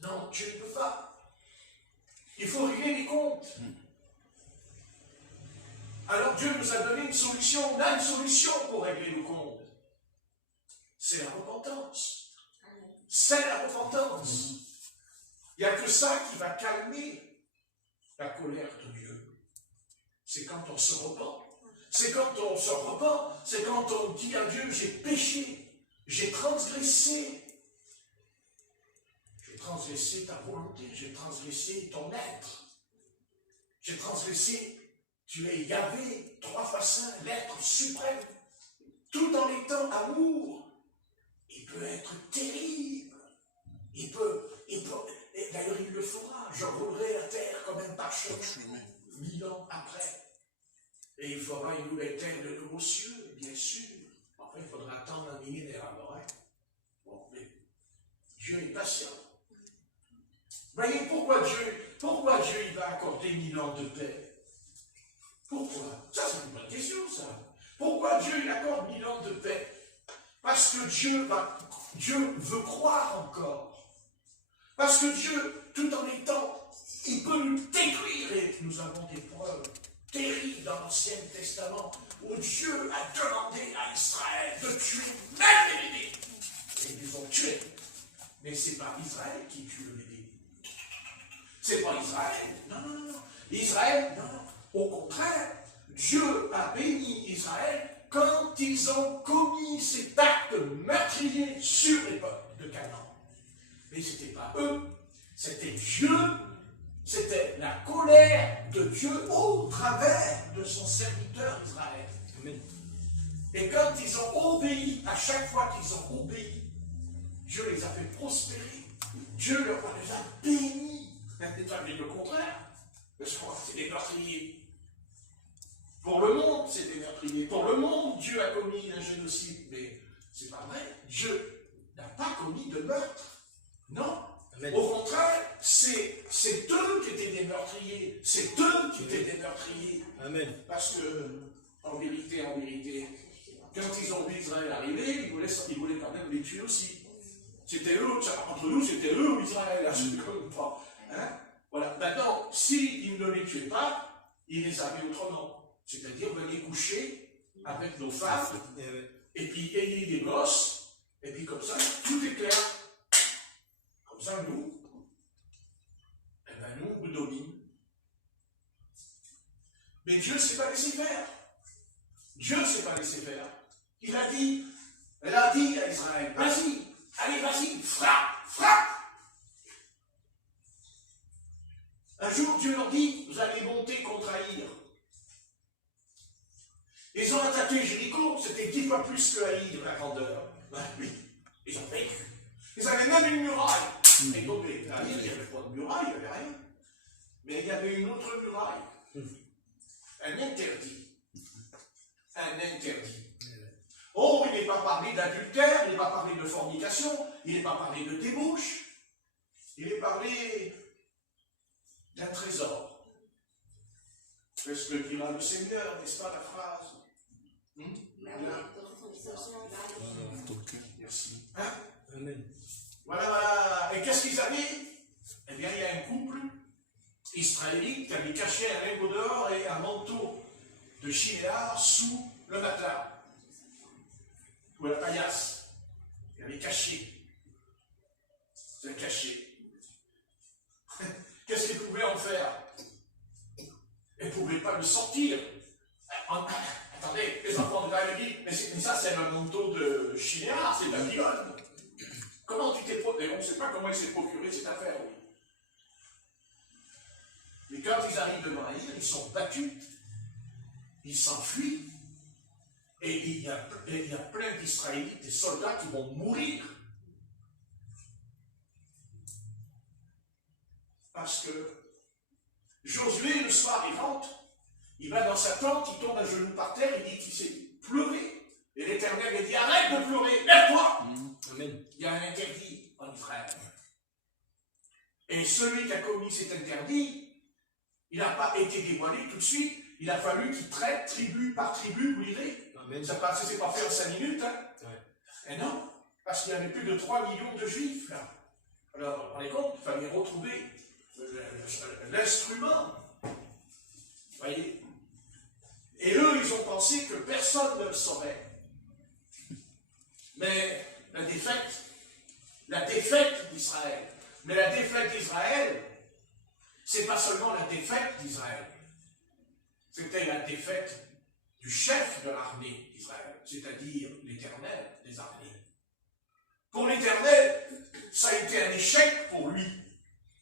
Non, Dieu ne peut pas. Il faut régler les comptes. Alors Dieu nous a donné une solution, on a une solution pour régler le compte. C'est la repentance. C'est la repentance. Il n'y a que ça qui va calmer la colère de Dieu. C'est quand on se repent. C'est quand on se repent, c'est quand on dit à Dieu, j'ai péché, j'ai transgressé. J'ai transgressé ta volonté, j'ai transgressé ton être. J'ai transgressé. Tu es Yahvé, 3 fois saint, l'être suprême, tout en étant amour. Il peut être terrible. D'ailleurs, il le fera. Je roulerai la terre comme un parchemin, 1000 ans après. Et il fera une nouvelle terre de nouveaux cieux, bien sûr. Enfin, il faudra attendre un millénaire alors. Bon, mais Dieu est patient. Voyez pourquoi Dieu il va accorder 1000 ans de paix. Pourquoi? Ça, c'est une bonne question, ça. Pourquoi Dieu il accorde 1000 ans de paix? Parce que Dieu veut croire encore. Parce que Dieu, tout en étant, il peut nous détruire. Et nous avons des preuves terribles dans l'Ancien Testament où Dieu a demandé à Israël de tuer même les bébés. Et ils les ont tués. Mais ce n'est pas Israël qui tue le bébé. Ce n'est pas Israël. Non. Israël, non. Au contraire, Dieu a béni Israël quand ils ont commis cet acte meurtrier sur les peuples de Canaan. Mais ce n'était pas eux, c'était Dieu, c'était la colère de Dieu au travers de son serviteur Israël. Amen. Et quand ils ont obéi, à chaque fois qu'ils ont obéi, Dieu les a fait prospérer. Dieu les a bénis. C'est le contraire. Parce que c'est des meurtriers. Pour le monde, c'est des meurtriers. Pour le monde, Dieu a commis un génocide. Mais c'est pas vrai. Dieu n'a pas commis de meurtre. Non. Amen. Au contraire, c'est eux qui étaient des meurtriers. C'est eux qui étaient des meurtriers. Amen. Parce que, en vérité, quand ils ont vu Israël arriver, ils voulaient quand même les tuer aussi. C'était eux, entre nous, c'était eux ou Israël, je ne connais pas. Hein? Voilà. Maintenant, s'ils ne les tuaient pas, ils les avaient autrement. C'est-à-dire, venez coucher avec nos femmes, et puis ayez des gosses, et puis comme ça, tout est clair. Comme ça, nous, on nous domine. Mais Dieu ne s'est pas laissé faire. Dieu ne s'est pas laissé faire. Elle a dit à Israël, vas-y, allez, vas-y, frappe. Un jour, Dieu leur dit, vous allez monter contre Haïr. Ils ont attaqué Jéricho, c'était 10 fois plus que Haïr, la grandeur. Ben oui, ils ont vécu. Ils avaient même une muraille. Et donc, Haïr, il n'y avait pas de muraille, il n'y avait rien. Mais il y avait une autre muraille. Un interdit. Oh, il n'est pas parlé d'adultère, il n'est pas parlé de fornication, il n'est pas parlé de débauche. Il est parlé d'un trésor. C'est ce que dira le Seigneur, n'est-ce pas la phrase? Merci. Hein? Amen. Voilà. Et qu'est-ce qu'ils avaient? Eh bien, il y a un couple israélite qui avait caché un lingot d'or et un manteau de chinéar sous le matelas, ou la paillasse. Il avait caché. C'est caché. Qu'est-ce qu'ils pouvaient en faire? Ils ne pouvaient pas le sortir. Attendez, les enfants de David disent, mais ça c'est un manteau de chinéar, c'est Babylone. Comment tu t'es procuré? On ne sait pas comment il s'est procuré cette affaire, oui. Mais quand ils arrivent devant Haïr, ils sont battus, ils s'enfuient, et il y a plein d'Israélites, des soldats qui vont mourir. Parce que Josué, le soir, il rentre, il va dans sa tente, il tombe à genoux par terre, il dit qu'il s'est pleuré. Et l'Éternel lui dit, arrête de pleurer, lève-toi. Amen. Il y a un interdit en Israël. Et celui qui a commis cet interdit, il n'a pas été dévoilé tout de suite. Il a fallu qu'il traite tribu par tribu, vous lirez. Amen. Ça ne s'est pas fait en 5 minutes. Hein. Ouais. Et non, parce qu'il y avait plus de 3 millions de juifs là. Alors, vous vous rendez compte, il fallait retrouver l'instrument. Vous voyez? Et eux, ils ont pensé que personne ne le saurait. Mais la défaite d'Israël. Mais la défaite d'Israël, c'est pas seulement la défaite d'Israël. C'était la défaite du chef de l'armée d'Israël, c'est-à-dire l'Éternel des armées. Pour l'Éternel, ça a été un échec pour lui.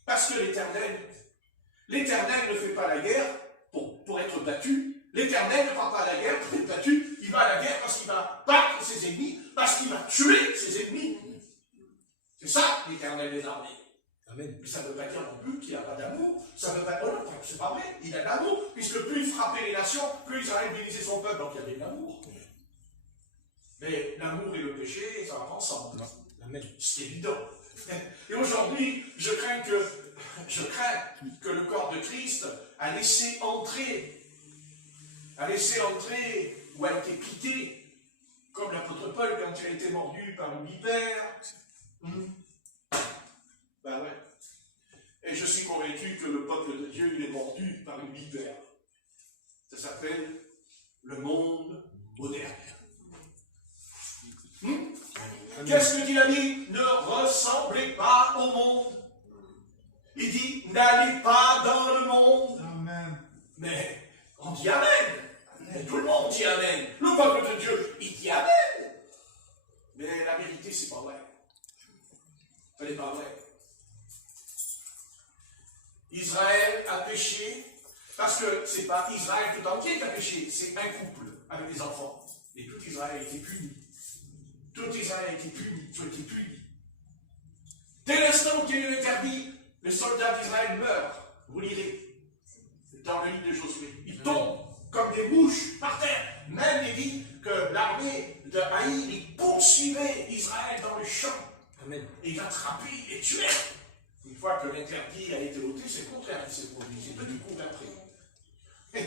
Parce que l'Éternel ne fait pas la guerre pour être battu. L'Éternel ne va pas à la guerre pour être battu. Il va à la guerre parce qu'il va battre ses ennemis, parce qu'il va tuer ses ennemis. C'est ça, l'Éternel des armées. Amen. Mais ça ne veut pas dire non plus qu'il n'a pas d'amour. Ça ne veut pas. Oh non, c'est pas vrai. Il a de l'amour, puisque plus il frappait les nations, plus Israël bénissait son peuple, donc il y avait de l'amour. Mais l'amour et le péché, ça va pas ensemble. Amen. C'est évident. Et aujourd'hui, je crains que le corps de Christ a laissé entrer, ou a été piqué, comme l'apôtre Paul quand il a été mordu par une vipère. Ben ouais. Et je suis convaincu que le peuple de Dieu, il est mordu par une vipère. Ça s'appelle le monde moderne. Qu'est-ce que dit l'ami? Ne ressemblez pas au monde. Il dit, n'allez pas dans le monde. Amen. Mais on dit Amen. Et tout le monde dit Amen. Le peuple de Dieu, il dit Amen. Mais la vérité, c'est pas vrai. Ce n'est pas vrai. Israël a péché, parce que c'est pas Israël tout entier qui a péché, c'est un couple avec des enfants. Et tout Israël a été puni. Tout Israël a été puni, ils ont été punis. Dès l'instant où Dieu est interdit, les soldats d'Israël meurent. Vous lirez dans le livre de Josué. Ils tombent comme des mouches par terre. Même il dit que l'armée de Haïr poursuivait Israël dans le champ. Amen. Et il attrapait et tuait. Une fois que l'interdit a été ôté, c'est le contraire qui s'est produit. C'est tout du coup après.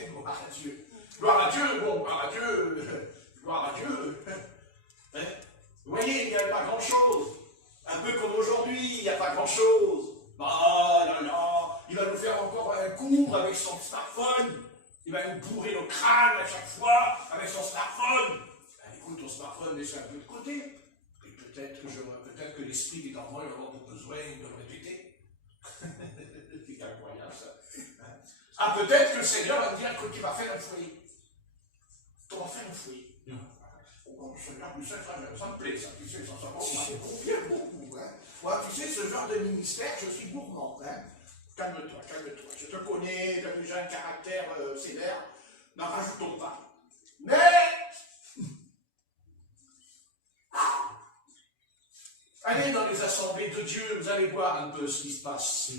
Gloire à Dieu. Gloire à Dieu, bon, gloire à Dieu. Gloire à Dieu. Hein? Vous voyez, il n'y a pas grand-chose. Un peu comme aujourd'hui, il n'y a pas grand-chose. Ah là là, il va nous faire encore un cours avec son smartphone. Il va nous bourrer le crâne à chaque fois avec son smartphone. Ben, écoute, ton smartphone, laisse un peu de côté. Et peut-être que l'esprit des enfants, il aura besoin de le répéter. C'est incroyable ça. Hein? Ah, peut-être que le Seigneur va me dire que tu vas faire un foyer. Tu vas faire un foyer. Oh, Seigneur, tu sais, ça me plaît, ça, tu sais, ça me convient beaucoup. Hein? Moi, tu sais, ce genre de ministère, je suis gourmand. Hein? Calme-toi, calme-toi. Je te connais, tu as déjà un caractère sévère. N'en rajoutons pas. Mais, allez dans les assemblées de Dieu, vous allez voir un peu ce qui se passe.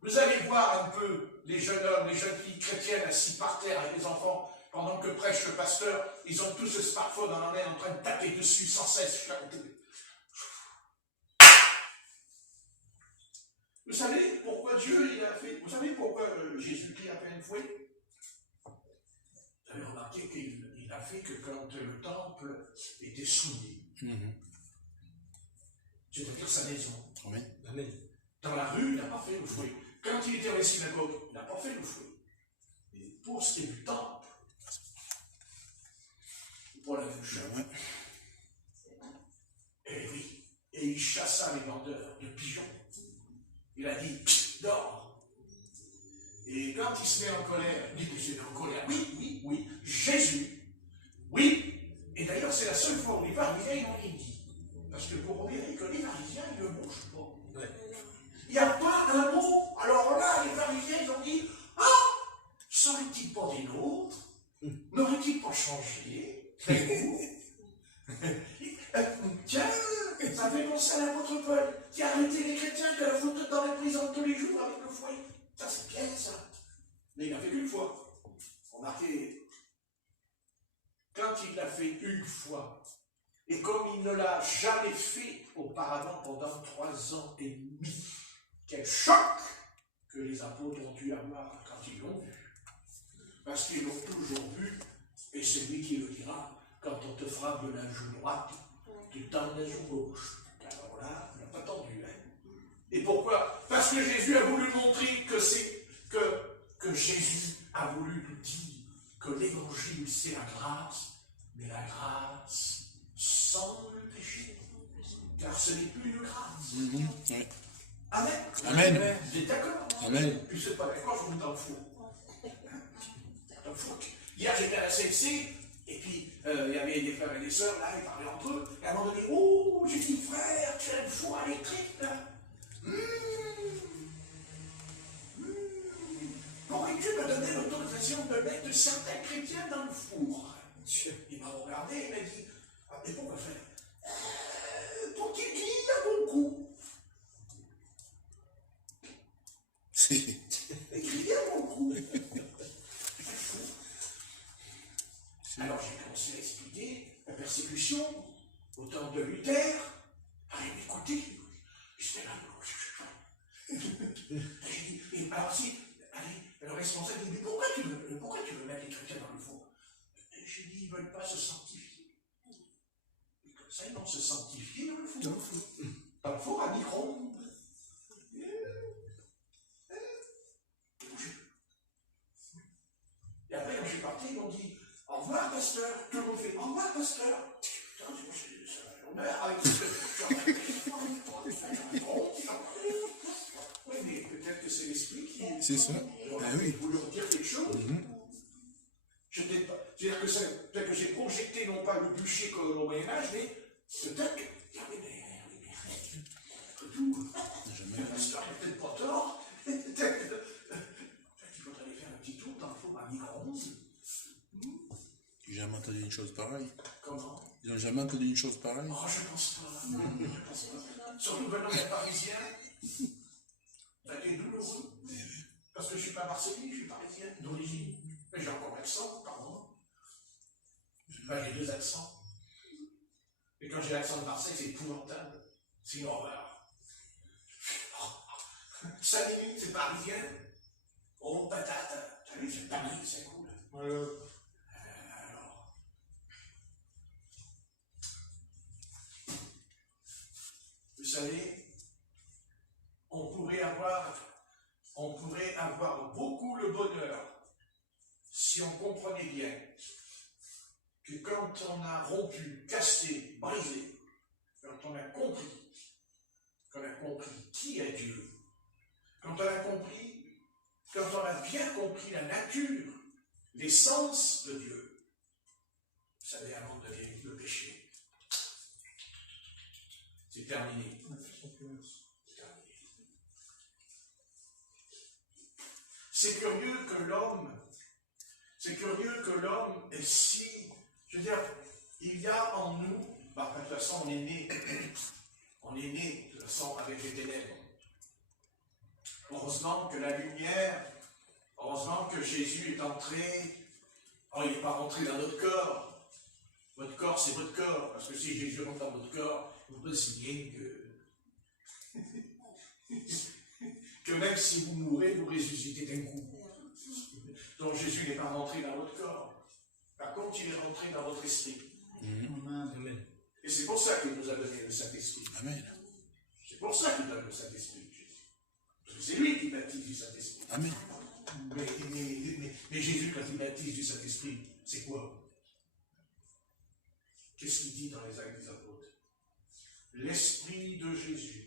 Vous allez voir un peu les jeunes hommes, les jeunes filles chrétiennes assis par terre avec les enfants, pendant que prêche le pasteur, ils ont tous ce smartphone dans la main en train de taper dessus sans cesse. Vous savez pourquoi Dieu il a fait, vous savez pourquoi Jésus-Christ a fait un fouet? Vous avez remarqué qu'il a fait que quand le temple était souillé, c'est-à-dire sa maison, Amen. Dans la rue, il n'a pas fait le fouet. Quand il était dans les synagogues, il n'a pas fait le fouet. Mais pour ce qui est du temple, pour la même chose. Et oui, et il chassa les vendeurs de pigeons. Il a dit, dors. Et quand il se met en colère, il dit que c'est en colère. Oui, Jésus. Oui. Et d'ailleurs, c'est la seule fois où les pharisiens, ils l'ont dit. Parce que pour obéir que les pharisiens, ils ne bougent pas. Ouais. Il n'y a pas un mot. Alors là, les pharisiens, ils ont dit, ah, serait-il pas des nôtres? N'aurait-il pas changé? Tiens, ça fait penser à l'apôtre Paul, qui a arrêté les chrétiens qui la foutent dans les prisons tous les jours avec le fouet. Ça, c'est bien ça. Mais il l'a fait qu'une fois. Remarquez, quand il l'a fait une fois, et comme il ne l'a jamais fait auparavant pendant 3 ans et demi, quel choc que les apôtres ont dû avoir quand ils l'ont vu. Parce qu'ils l'ont toujours vu, et c'est lui qui le dira, quand on te frappe de la joue droite, tu tends la joue gauche. Alors là, on n'a pas tendu. Hein. Et pourquoi? Parce que Jésus a voulu montrer que Jésus a voulu nous dire que l'évangile, c'est la grâce, mais la grâce sans le péché. Car ce n'est plus une grâce. Amen. Amen. Vous êtes d'accord? Amen. Puis c'est pas d'accord, je vous m'en fous. Hier, j'étais à la CFC, et puis il y avait des frères et des sœurs, là, ils parlaient entre eux, et à un moment donné, oh, j'ai dit, frère, tu as le four électrique, là. Pourrais-tu me donner l'autorisation de mettre certains chrétiens dans le four? Il m'a regardé, il m'a dit, ah, mais pourquoi faire? Pour qu'il grille à bon coup. Et griller à bon coup. Alors j'ai commencé à expliquer la persécution au temps de Luther. Ah, il m'écoutait. J'étais là, j'ai dit, et alors si, allez, le responsable dit, mais pourquoi tu veux mettre les chrétiens dans le four? J'ai dit, ils ne veulent pas se sanctifier. Et comme ça, ils vont se sanctifier dans le four. Dans le four à micro-ondes. Et après, quand je suis parti, ils m'ont dit, au revoir, pasteur. Tout le monde fait, au revoir, pasteur. Putain, c'est l'honneur avec ce que oui, mais peut-être que c'est l'esprit qui... C'est ça. Oui. Vous leur dire quelque chose. C'est-à-dire que peut-être que j'ai projecté non pas le bûcher comme au Moyen-Âge, mais peut-être que... Après tout, le pasteur n'a peut-être pas tort. Peut-être qu'il faudrait aller faire un petit tour dans le four à micro-ondes. J'ai jamais entendu une chose pareille. Comment? Ils n'ont jamais entendu une chose pareille. Oh, je pense pas. Je pense pas. Surtout venant des Parisiens, ça a été douloureux. Parce que je ne suis pas marseillais, je suis parisien d'origine. Mais j'ai encore l'accent, pardon. Enfin, j'ai 2 accents. Et quand j'ai l'accent de Marseille, c'est épouvantable. C'est une horreur. 5 minutes, c'est parisien. Oh, patate, t'as vu, c'est Paris, c'est cool. Alors, vous savez, on pourrait avoir beaucoup le bonheur si on comprenait bien que quand on a rompu, cassé, brisé, quand on a compris qui est Dieu, quand on a bien compris la nature, l'essence de Dieu, vous savez, avant de devenir le péché, c'est terminé. C'est curieux que l'homme est si, je veux dire, il y a en nous, de toute façon on est né de toute façon avec les ténèbres. Heureusement que la lumière, heureusement que Jésus est entré, il n'est pas rentré dans notre corps. Votre corps, c'est votre corps, parce que si Jésus rentre dans votre corps, vous pensez bien que même si vous mourrez, vous ressuscitez d'un coup. Donc Jésus n'est pas rentré dans votre corps. Par contre, il est rentré dans votre esprit. Amen. Et c'est pour ça qu'il nous a donné le Saint-Esprit. Amen. C'est pour ça qu'il donne le Saint-Esprit, Jésus. Parce que c'est lui qui baptise du Saint-Esprit. Amen. Mais Jésus, quand il baptise du Saint-Esprit, c'est quoi? Qu'est-ce qu'il dit dans les Actes des Apôtres? L'Esprit de Jésus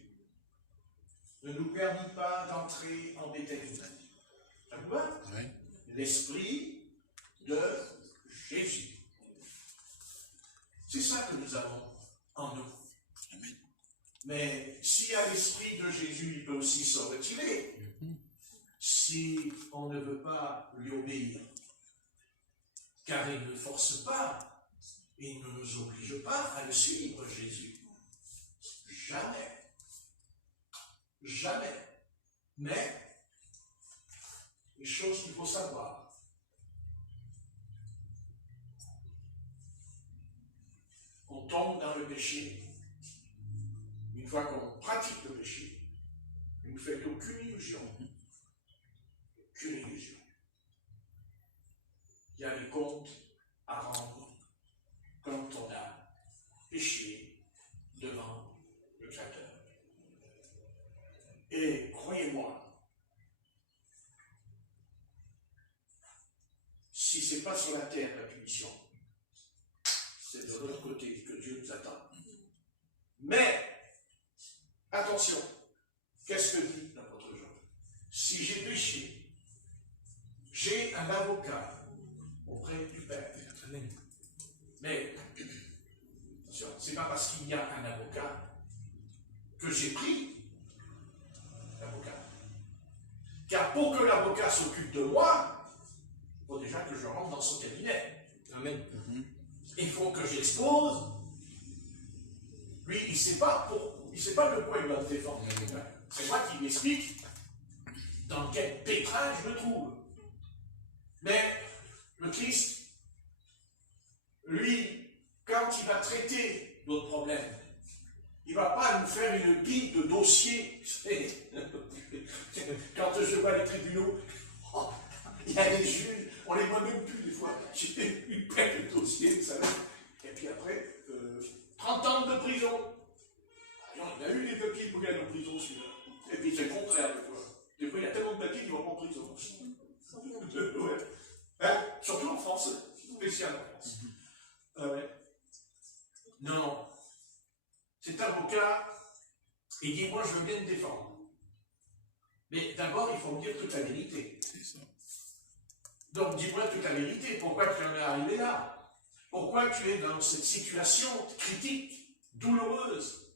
ne nous permit pas d'entrer en Béthanie. Ça vous va? Oui. L'Esprit de Jésus. C'est ça que nous avons en nous. Amen. Mais s'il y a l'Esprit de Jésus, il peut aussi se retirer. Si on ne veut pas lui obéir. Car il ne force pas, il ne nous oblige pas à le suivre, Jésus. Jamais. Jamais. Mais, les choses qu'il faut savoir. On tombe dans le péché. Une fois qu'on pratique le péché, il ne fait aucune illusion. Aucune illusion. Il y a des comptes à rendre quand on a péché devant le Créateur. Et croyez-moi, si ce n'est pas sur la terre la punition, c'est de l'autre côté que Dieu nous attend. Mais, attention, qu'est-ce que dit l'apôtre Jean? Si j'ai péché, j'ai un avocat auprès du Père. Amen. Mais, attention, c'est pas parce qu'il y a un avocat que j'ai pris l'avocat. Car pour que l'avocat s'occupe de moi, il faut déjà que je rentre dans son cabinet. Amen. Il faut que j'expose. Lui, il ne sait pas de quoi il doit me défendre. C'est moi qui m'explique dans quel pétrin je me trouve. Mais le Christ, lui, quand il va traiter notre problème, il ne va pas nous faire une guide de dossier. Quand je vois les tribunaux, il y a des juges, on les voit même plus des fois. J'ai une plaque de dossier, vous savez. Et puis après, 30 ans de prison. Il y a eu des papiers pour aller en prison, celui-là. Et puis c'est le contraire, des fois. Des fois, il y a tellement de papiers qui vont pas en prison. Ouais. Hein? Surtout en France, spécialement en France. Ouais. Non. Cet avocat, il dit, moi je veux bien te défendre. Mais d'abord, il faut me dire toute la vérité. C'est ça. Donc, dis-moi toute la vérité. Pourquoi tu en es arrivé là? Pourquoi tu es dans cette situation critique, douloureuse?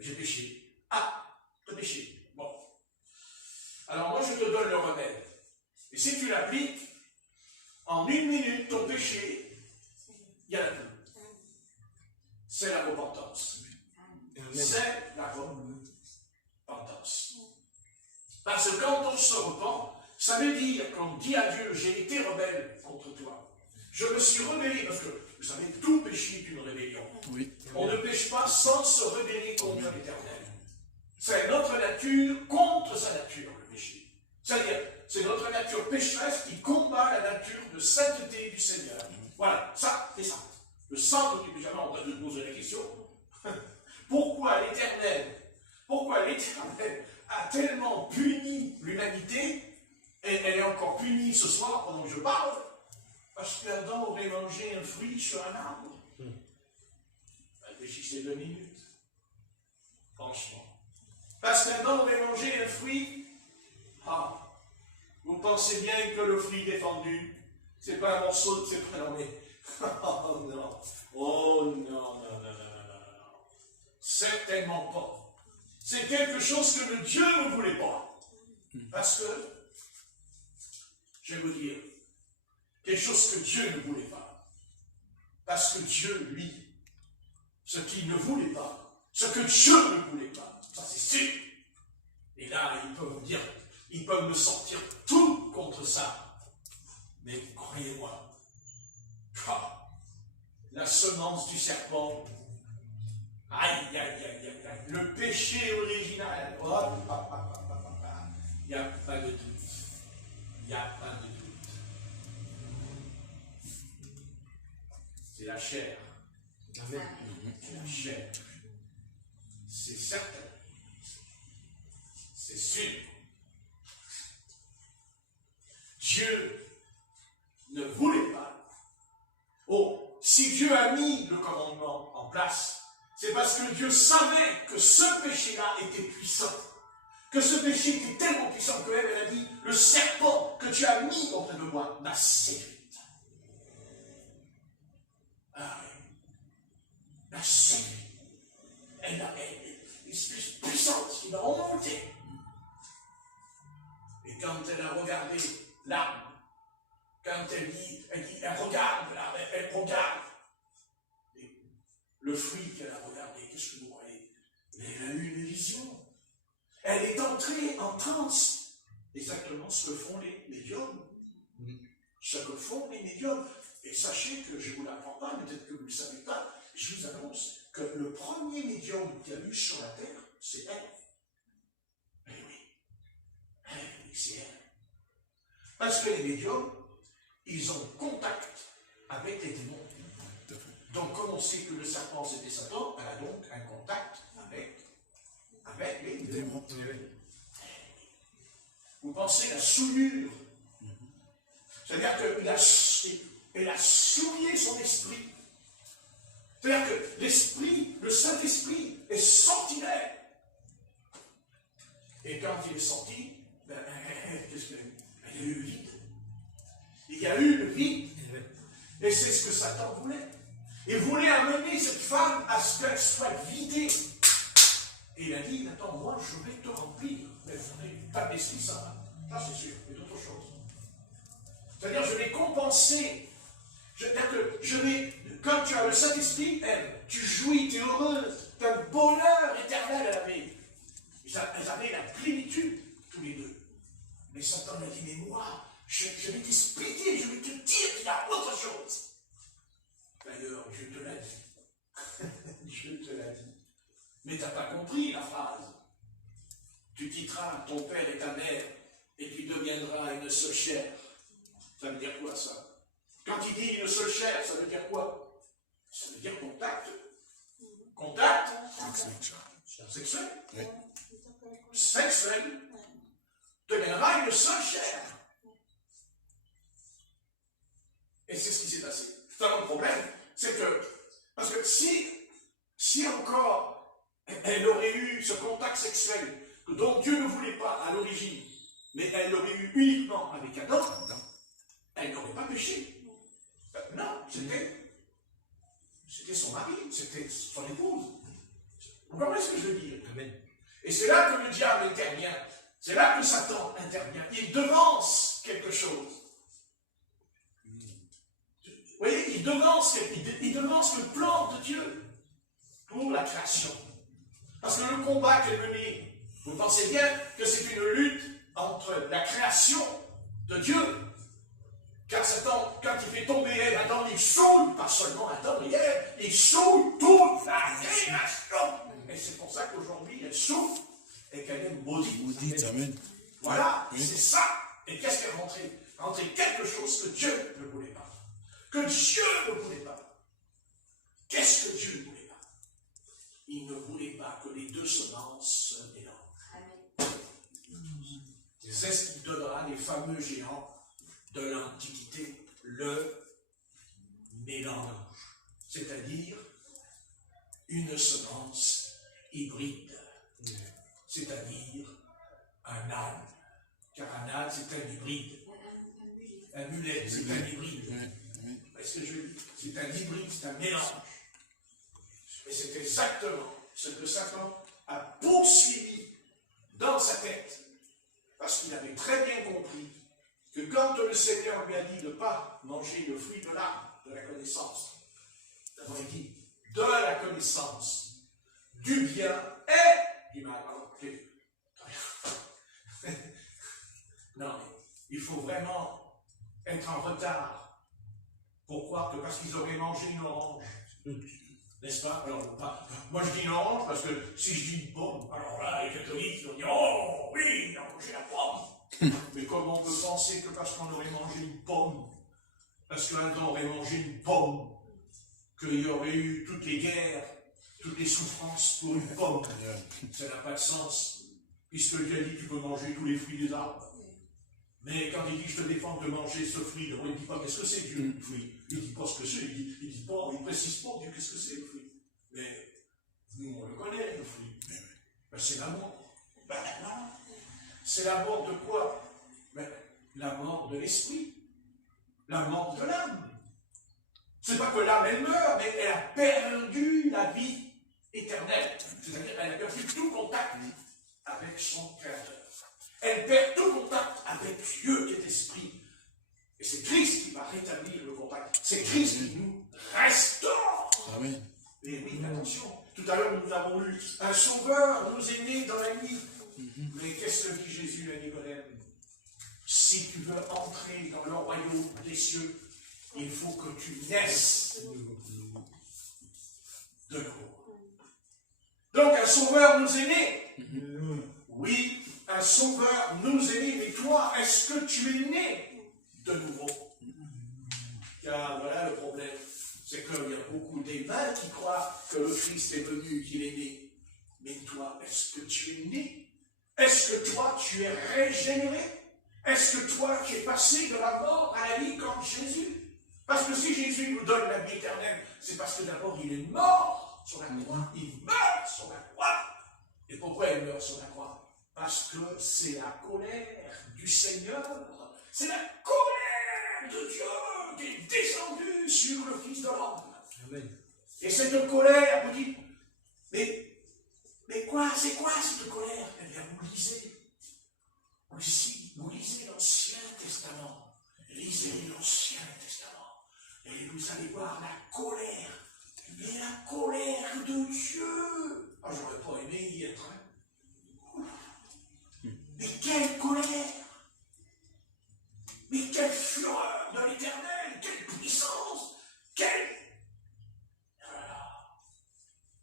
J'ai péché. Ah, tu as péché. Bon. Alors moi, je te donne le remède. Et si tu l'appliques, en 1 minute, ton péché, il y en a plus. C'est la repentance. C'est la repentance. Parce que quand on se repent, ça veut dire qu'on dit à Dieu, j'ai été rebelle contre toi. Je me suis rebellé, parce que, vous savez, tout péché est une rébellion. Oui. On ne pêche pas sans se rebeller contre l'Éternel. C'est notre nature. nature contre sa nature, le péché. C'est-à-dire, c'est notre nature pécheresse qui combat la nature de sainteté du Seigneur. Voilà, ça, c'est ça. Le centre du péché. Alors, on va te poser la question. Pourquoi l'Éternel a tellement puni l'humanité, et elle est encore punie ce soir pendant que je parle, parce qu'Adam aurait mangé un fruit sur un arbre. Réfléchissez 2 minutes. Franchement. Parce qu'Adam aurait mangé un fruit. Ah, vous pensez bien que le fruit défendu, c'est pas un morceau, c'est pas non mais. Oh non. Oh non, non, non, non, non, non. Certainement pas. C'est quelque chose que le Dieu ne voulait pas. Parce que, je vais vous dire, quelque chose que Dieu ne voulait pas. Parce que Dieu, lui, ce qu'il ne voulait pas, ce que Dieu ne voulait pas, ça c'est sûr. Et là, ils peuvent me sortir tout contre ça. Mais croyez-moi, la semence du serpent, aïe, aïe, aïe, aïe, aïe, le péché original, il n'y a pas de doute. Il n'y a pas de doute. C'est la chair. Amen. C'est la chair. C'est certain. C'est sûr. Dieu ne voulait pas. Oh, si Dieu a mis le commandement en place, c'est parce que Dieu savait que ce péché-là était puissant. Que ce péché était tellement puissant que elle a dit, le serpent que tu as mis auprès de moi m'a séduite. Ah oui. M'a séduite. Elle est puissante, il m'a remonté. Et quand elle a regardé l'arbre, quand elle dit, elle regarde l'arbre, elle regarde. Et le fruit qu'elle a regardé, qu'est-ce que vous croyez? Mais elle a eu une vision. Elle est entrée en transe. Exactement ce que font les médiums. Ce que font les médiums. Et sachez que je ne vous l'apprends pas, mais peut-être que vous ne le savez pas, je vous annonce que le premier médium qu'il y a eu sur la terre, c'est elle. Eh oui, c'est elle. Parce que les médiums, ils ont contact avec les démons. Donc, comme on sait que le serpent c'était Satan, elle a donc un contact avec les démons. Vous pensez la souillure. C'est-à-dire qu'elle a souillé son esprit. C'est-à-dire que l'esprit, le Saint-Esprit, est sorti d'elle. Et quand il est sorti, qu'est-ce qu'il y a eu? Il y a eu le vide. Il y a eu le vide. Et c'est ce que Satan voulait. Il voulait amener cette femme à ce qu'elle soit vidée. Et il a dit, attends, moi je vais te remplir. Mais vous n'avez pas d'esprit, ça. Ça c'est sûr, mais d'autres choses. C'est-à-dire, je vais compenser. C'est-à-dire que quand tu as le Saint-Esprit, tu jouis, tu es heureuse. Tu as un bonheur éternel à la vie. Elles avaient la plénitude, tous les deux. Mais Satan m'a dit, mais moi, je vais t'expliquer, je vais te dire qu'il y a autre chose. D'ailleurs, je te l'ai dit. Je te l'ai dit. Mais tu n'as pas compris la phrase. Tu quitteras ton père et ta mère, et tu deviendras une seule chair. Ça veut dire quoi, ça? Quand il dit une seule chair, ça veut dire quoi? Ça veut dire contact. Contact sexuel. Oui. Sexuel deviendra une seule chair. Et c'est ce qui s'est passé. C'est un autre problème, c'est que, parce que si encore elle aurait eu ce contact sexuel dont Dieu ne voulait pas à l'origine, mais elle l'aurait eu uniquement avec Adam, elle n'aurait pas péché. Non, c'était son mari, c'était son épouse. Vous comprenez ce que je veux dire? Amen. Et c'est là que le diable intervient. C'est là que Satan intervient. Il devance quelque chose. Vous voyez, il devance le plan de Dieu pour la création. Parce que le combat qu'elle menait, vous pensez bien que c'est une lutte entre la création de Dieu. Car Satan, quand il fait tomber Ève, Adam, il saoule, pas seulement Adam et Ève, il saoule toute la création. Et c'est pour ça qu'aujourd'hui, elle souffre et qu'elle est maudite. Maudite, amen. Voilà, Oui. c'est ça. Et qu'est-ce qui est rentré? Rentré quelque chose que Dieu ne voulait pas. Que Dieu ne voulait pas. Qu'est-ce que Dieu ne voulait pas? Il ne voulait pas que les deux semences se mélangent. C'est ce qui donnera les fameux géants de l'Antiquité, le mélange. C'est-à-dire une semence hybride. C'est-à-dire un âne. Car un âne, c'est un hybride. Un mulet, c'est un hybride. Est-ce que je veux dire? C'est un hybride, c'est un mélange. Et c'est exactement ce que Satan a poursuivi dans sa tête. Parce qu'il avait très bien compris que quand le Seigneur lui a dit de ne pas manger le fruit de l'arbre, de la connaissance, d'abord il dit de la connaissance du bien et du mal. Alors, non, mais il faut vraiment être en retard pour croire que parce qu'ils auraient mangé une orange, n'est-ce pas? Alors, moi je dis une orange parce que si je dis une pomme, alors là, les catholiques vont dire oh oui, il a mangé la pomme. Mais comment on peut penser que parce qu'on aurait mangé une pomme, parce qu'un temps aurait mangé une pomme, qu'il y aurait eu toutes les guerres, toutes les souffrances pour une pomme? Ça n'a pas de sens, puisque Dieu a dit tu peux manger tous les fruits des arbres. Mais quand il dit je te défends de manger ce fruit, il ne dit pas qu'est-ce que c'est Dieu, le fruit. Il ne dit pas ce que c'est, il dit pas, il ne précise pas Dieu qu'est-ce que c'est le fruit. Mais nous on le connaît le fruit. Ben, c'est la mort. Ben non. C'est la mort de quoi? Ben, la mort de l'esprit. La mort de l'âme. C'est pas que l'âme elle meurt, mais elle a perdu la vie éternelle. C'est-à-dire qu'elle a perdu tout contact avec son Créateur. Elle perd tout contact avec Dieu qui est esprit. Et c'est Christ qui va rétablir le contact. C'est Christ qui nous restaure. Amen. Et oui, attention. Tout à l'heure, nous avons lu un sauveur nous est né dans la nuit. Mais qu'est-ce que dit Jésus à Nicodème? Si tu veux entrer dans le royaume des cieux, il faut que tu naisses de nouveau. Donc, un sauveur nous est né. Oui, un sauveur nous est né. Mais toi, est-ce que tu es né de nouveau? Car voilà le problème. C'est qu'il y a beaucoup d'humains qui croient que le Christ est venu, qu'il est né. Mais toi, est-ce que tu es né? Est-ce que toi, tu es régénéré? Est-ce que toi, tu es passé de la mort à la vie comme Jésus? Parce que si Jésus nous donne la vie éternelle, c'est parce que d'abord il est mort sur la croix. Il meurt sur la croix. Et pourquoi il meurt sur la croix? Parce que c'est la colère du Seigneur. C'est la colère de Dieu qui est descendue sur le Fils de l'homme. Amen. Et cette colère, vous dites, mais quoi, c'est quoi cette colère? Eh bien, vous lisez. Vous lisez l'Ancien Testament. Lisez l'Ancien Testament. Et vous allez voir la colère. Mais la colère de Dieu. Ah, j'aurais pas aimé y être. Mais quelle colère! Mais quelle fureur de l'Éternel! Quelle puissance! Quelle...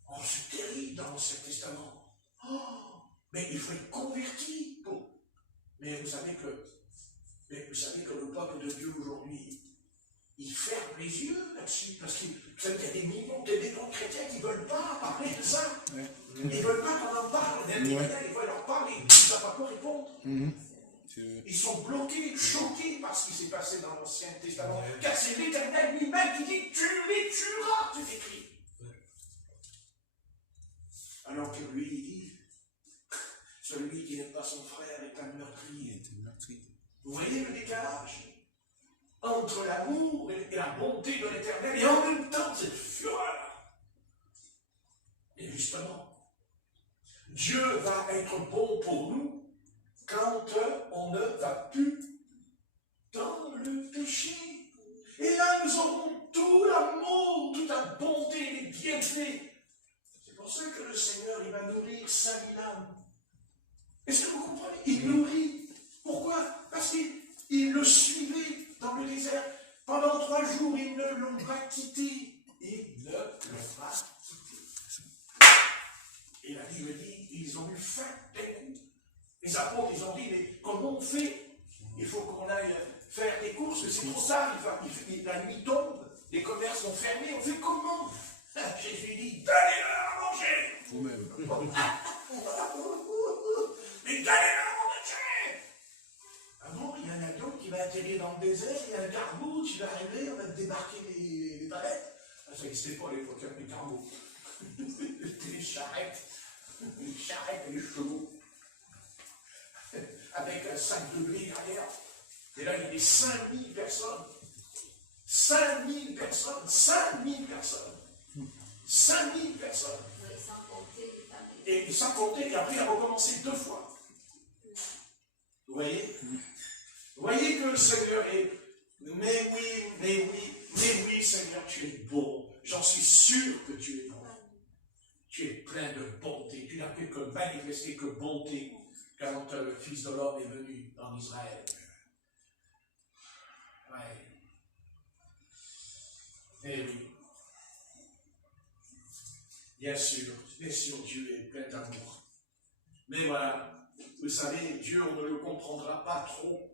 Oh, c'est terrible dans l'Ancien Testament. Oh, mais il faut être converti pour... Mais vous savez que le peuple de Dieu aujourd'hui, il ferme les yeux là-dessus, parce qu'il y a des millions de chrétiens qui ne veulent pas parler de ça. Ils ne veulent pas qu'on en parle. Même les chrétiens, ils veulent en parler, ils ne savent pas quoi répondre. Ils sont bloqués, choqués par ce qui s'est passé dans l'Ancien Testament. Car c'est l'Éternel lui-même qui dit « Tu les tueras », c'est écrit. Alors que lui, il dit « Celui qui n'aime pas son frère est un meurtrier. » Vous voyez le décalage entre l'amour et la bonté de l'Éternel, et en même temps cette fureur. Et justement, Dieu va être bon pour nous quand on ne va plus dans le péché. Et là, nous aurons tout l'amour, toute la bonté, les bienfaits. C'est pour ça que le Seigneur, il va nourrir 5000 âmes. Est-ce que vous comprenez? Il nourrit. Pourquoi? Parce qu'il le suivait dans le désert. Pendant 3 jours, ils ne l'ont pas quitté. Ils ne l'ont pas quitté. Et la Bible dit, ils ont eu faim d'un coup. apôtres, ils ont dit, mais comment on fait? Il faut qu'on aille faire des courses, mais c'est trop tard, la nuit tombe, les commerces sont fermés, on fait comment? Jésus dit, donnez-leur à manger! Vous-même. Mais donnez-leur à manger! Ah bon, il y a un avion qui va atterrir dans le désert, il y a un cargo qui va arriver, on va débarquer les palettes. Ah, ça n'existait pas à l'époque, les cargos. C'était les charrettes et les chevaux. Avec un sac de blé derrière. Et là, il y avait 5000 personnes. 5000 personnes. 5000 personnes. 5000 personnes. Oui, sans compter les femmes. Et sans compter, et après, il a recommencé 2 fois. Vous voyez? Vous voyez que le Seigneur est... Mais oui, Seigneur, tu es beau. J'en suis sûr que tu es bon. Tu es plein de bonté. Tu n'as pu que manifester que bonté quand le Fils de l'homme est venu en Israël. Ouais. Eh oui. Bien sûr, Dieu est plein d'amour. Mais voilà, vous savez, Dieu, on ne le comprendra pas trop.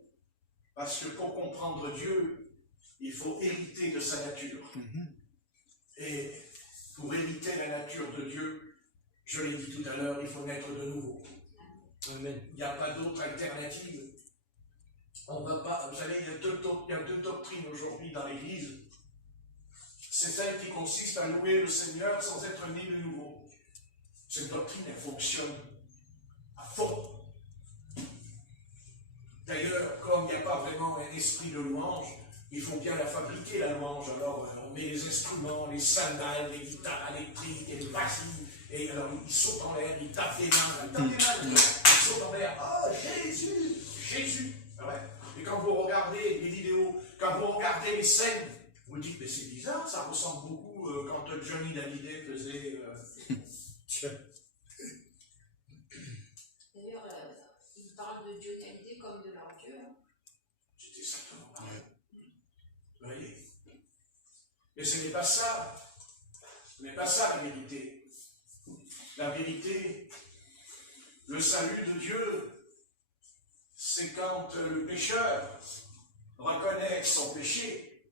Parce que pour comprendre Dieu, il faut hériter de sa nature. Et pour hériter la nature de Dieu, je l'ai dit tout à l'heure, il faut naître de nouveau. Amen. Il n'y a pas d'autre alternative. On ne va pas, vous savez, il y a deux doctrines aujourd'hui dans l'Église. C'est celle qui consiste à louer le Seigneur sans être né de nouveau. Cette doctrine, elle fonctionne à fond. D'ailleurs, comme il n'y a pas vraiment un esprit de louange, il faut bien la fabriquer, la louange. Alors, on met les instruments, les cymbales, les guitares électriques, et les bassines, et alors ils sautent en l'air, ils tapent les mains, ils sautent en l'air. Oh, Jésus, Jésus. Ah ouais. Et quand vous regardez les vidéos, quand vous regardez les scènes, vous dites, mais c'est bizarre, ça ressemble beaucoup quand Johnny Hallyday faisait... D'ailleurs, ils parlent de Dieu qualité comme de leur Dieu. C'est exactement pareil. Vous voyez? Mais ce n'est pas ça. Ce n'est pas ça la vérité. La vérité, le salut de Dieu, c'est quand le pécheur reconnaît son péché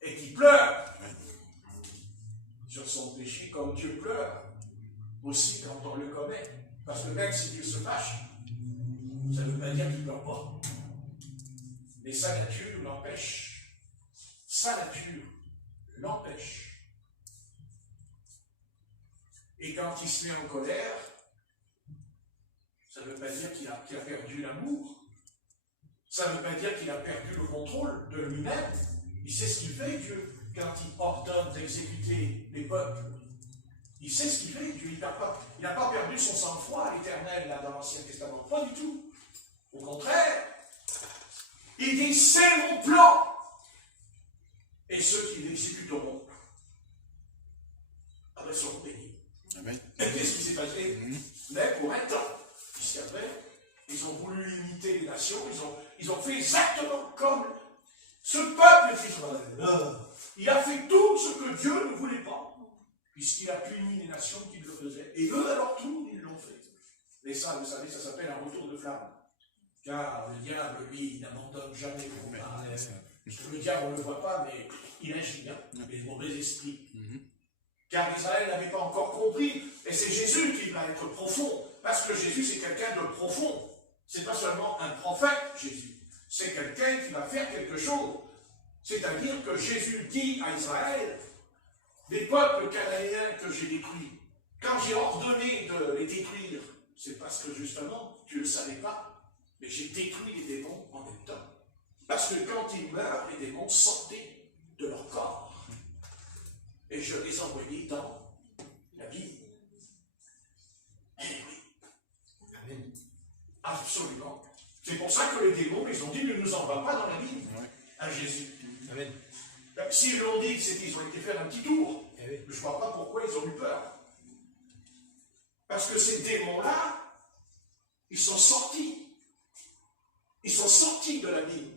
et qu'il pleure sur son péché comme Dieu pleure aussi quand on le commet. Parce que même si Dieu se fâche, ça ne veut pas dire qu'il ne pleure pas. Mais sa nature l'empêche. Sa nature l'empêche. Et quand il se met en colère, ça ne veut pas dire qu'il a perdu l'amour. Ça ne veut pas dire qu'il a perdu le contrôle de lui-même. Il sait ce qu'il fait, Dieu, quand il ordonne d'exécuter les peuples. Il sait ce qu'il fait, Dieu. Il n'a pas perdu son sang-froid, l'Éternel, là, dans l'Ancien Testament. Pas du tout. Au contraire, il dit, c'est mon plan. Et ceux qui l'exécuteront, après seront bénis. Amen. Et qu'est-ce qui s'est passé? Mais pour un temps, puisqu'après, ils ont voulu imiter les nations, ils ont fait exactement comme ce peuple d'Israël. Il a fait tout ce que Dieu ne voulait pas, puisqu'il a puni les nations qui le faisaient. Et eux, alors tout, ils l'ont fait. Et ça, vous savez, ça s'appelle un retour de flamme. Car le diable, lui, il n'abandonne jamais. Le diable, on ne le voit pas, mais il agit, les mauvais esprits. Car Israël n'avait pas encore compris. Et c'est Jésus qui va être profond. Parce que Jésus, c'est quelqu'un de profond. C'est pas seulement un prophète, Jésus. C'est quelqu'un qui va faire quelque chose. C'est-à-dire que Jésus dit à Israël, les peuples cananéens que j'ai détruits, quand j'ai ordonné de les détruire, c'est parce que justement, tu ne le savais pas, mais j'ai détruit les démons en même temps. Parce que quand ils meurent, les démons sortaient de leur corps. Et je les envoyais dans la vie. Eh oui. Amen. Absolument. C'est pour ça que les démons, ils ont dit, ne nous envoie pas dans la vie à Jésus. Amen. S'ils l'ont dit, c'est qu'ils ont été faire un petit tour. Eh oui. Je ne vois pas pourquoi ils ont eu peur. Parce que ces démons-là, ils sont sortis. Ils sont sortis de la Bible.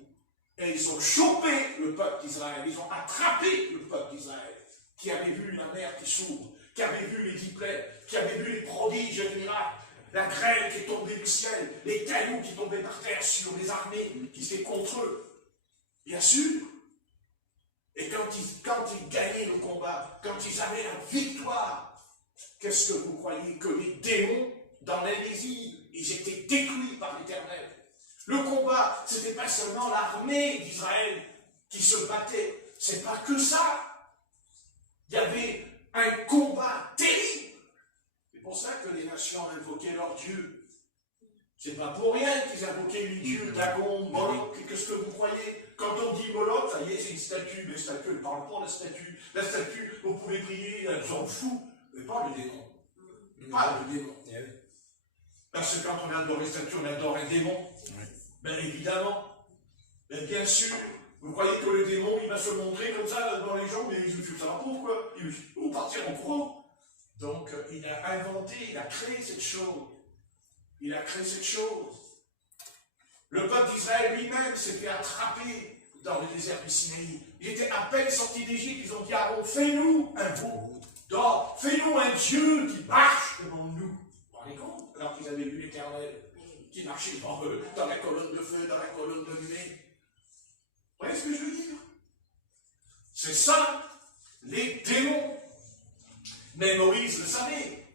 Et ils ont chopé le peuple d'Israël. Ils ont attrapé le peuple d'Israël, qui avait vu la mer qui s'ouvre, qui avait vu les 10 plaies, qui avait vu les prodiges et les miracles. la grêle qui est tombée du ciel, les cailloux qui tombaient par terre sur les armées qui étaient contre eux. Bien sûr. Et quand ils gagnaient le combat, quand ils avaient la victoire, qu'est-ce que vous croyez? Que les démons, dans l'invisible, ils étaient détruits par l'Éternel. Le combat, ce n'était pas seulement l'armée d'Israël qui se battait, c'est pas que ça. Il y avait un combat terrible. C'est pour ça que les nations invoquaient leur Dieu. C'est pas pour rien qu'ils invoquaient les dieux Dagon, Moloch. Qu'est-ce que vous croyez? Quand on dit Moloch, ça y est, c'est une statue. Mais statue, elle ne parle pas, la statue. La statue, vous pouvez prier, elle s'en fout. Mais pas le démon. Pas le démon. Parce que quand on adore les statues, on adore un démon. Bien évidemment. Mais bien sûr. Vous croyez que le démon, il va se montrer comme ça dans les gens, mais il ne ça va pourquoi? Il va partir en courant. Donc, il a inventé, il a créé cette chose. Il a créé cette chose. Le peuple d'Israël lui-même s'est fait attraper dans le désert du Sinaï. Il était à peine sorti d'Égypte, ils ont dit, Aaron, fais-nous un veau d'or, fais-nous un Dieu qui marche devant nous. Vous vous rendez compte? Alors qu'ils avaient vu l'Éternel qui marchait devant eux, dans la colonne de feu, dans la colonne de nuée. Vous voyez ce que je veux dire? C'est ça, les démons. Mais Moïse le savait.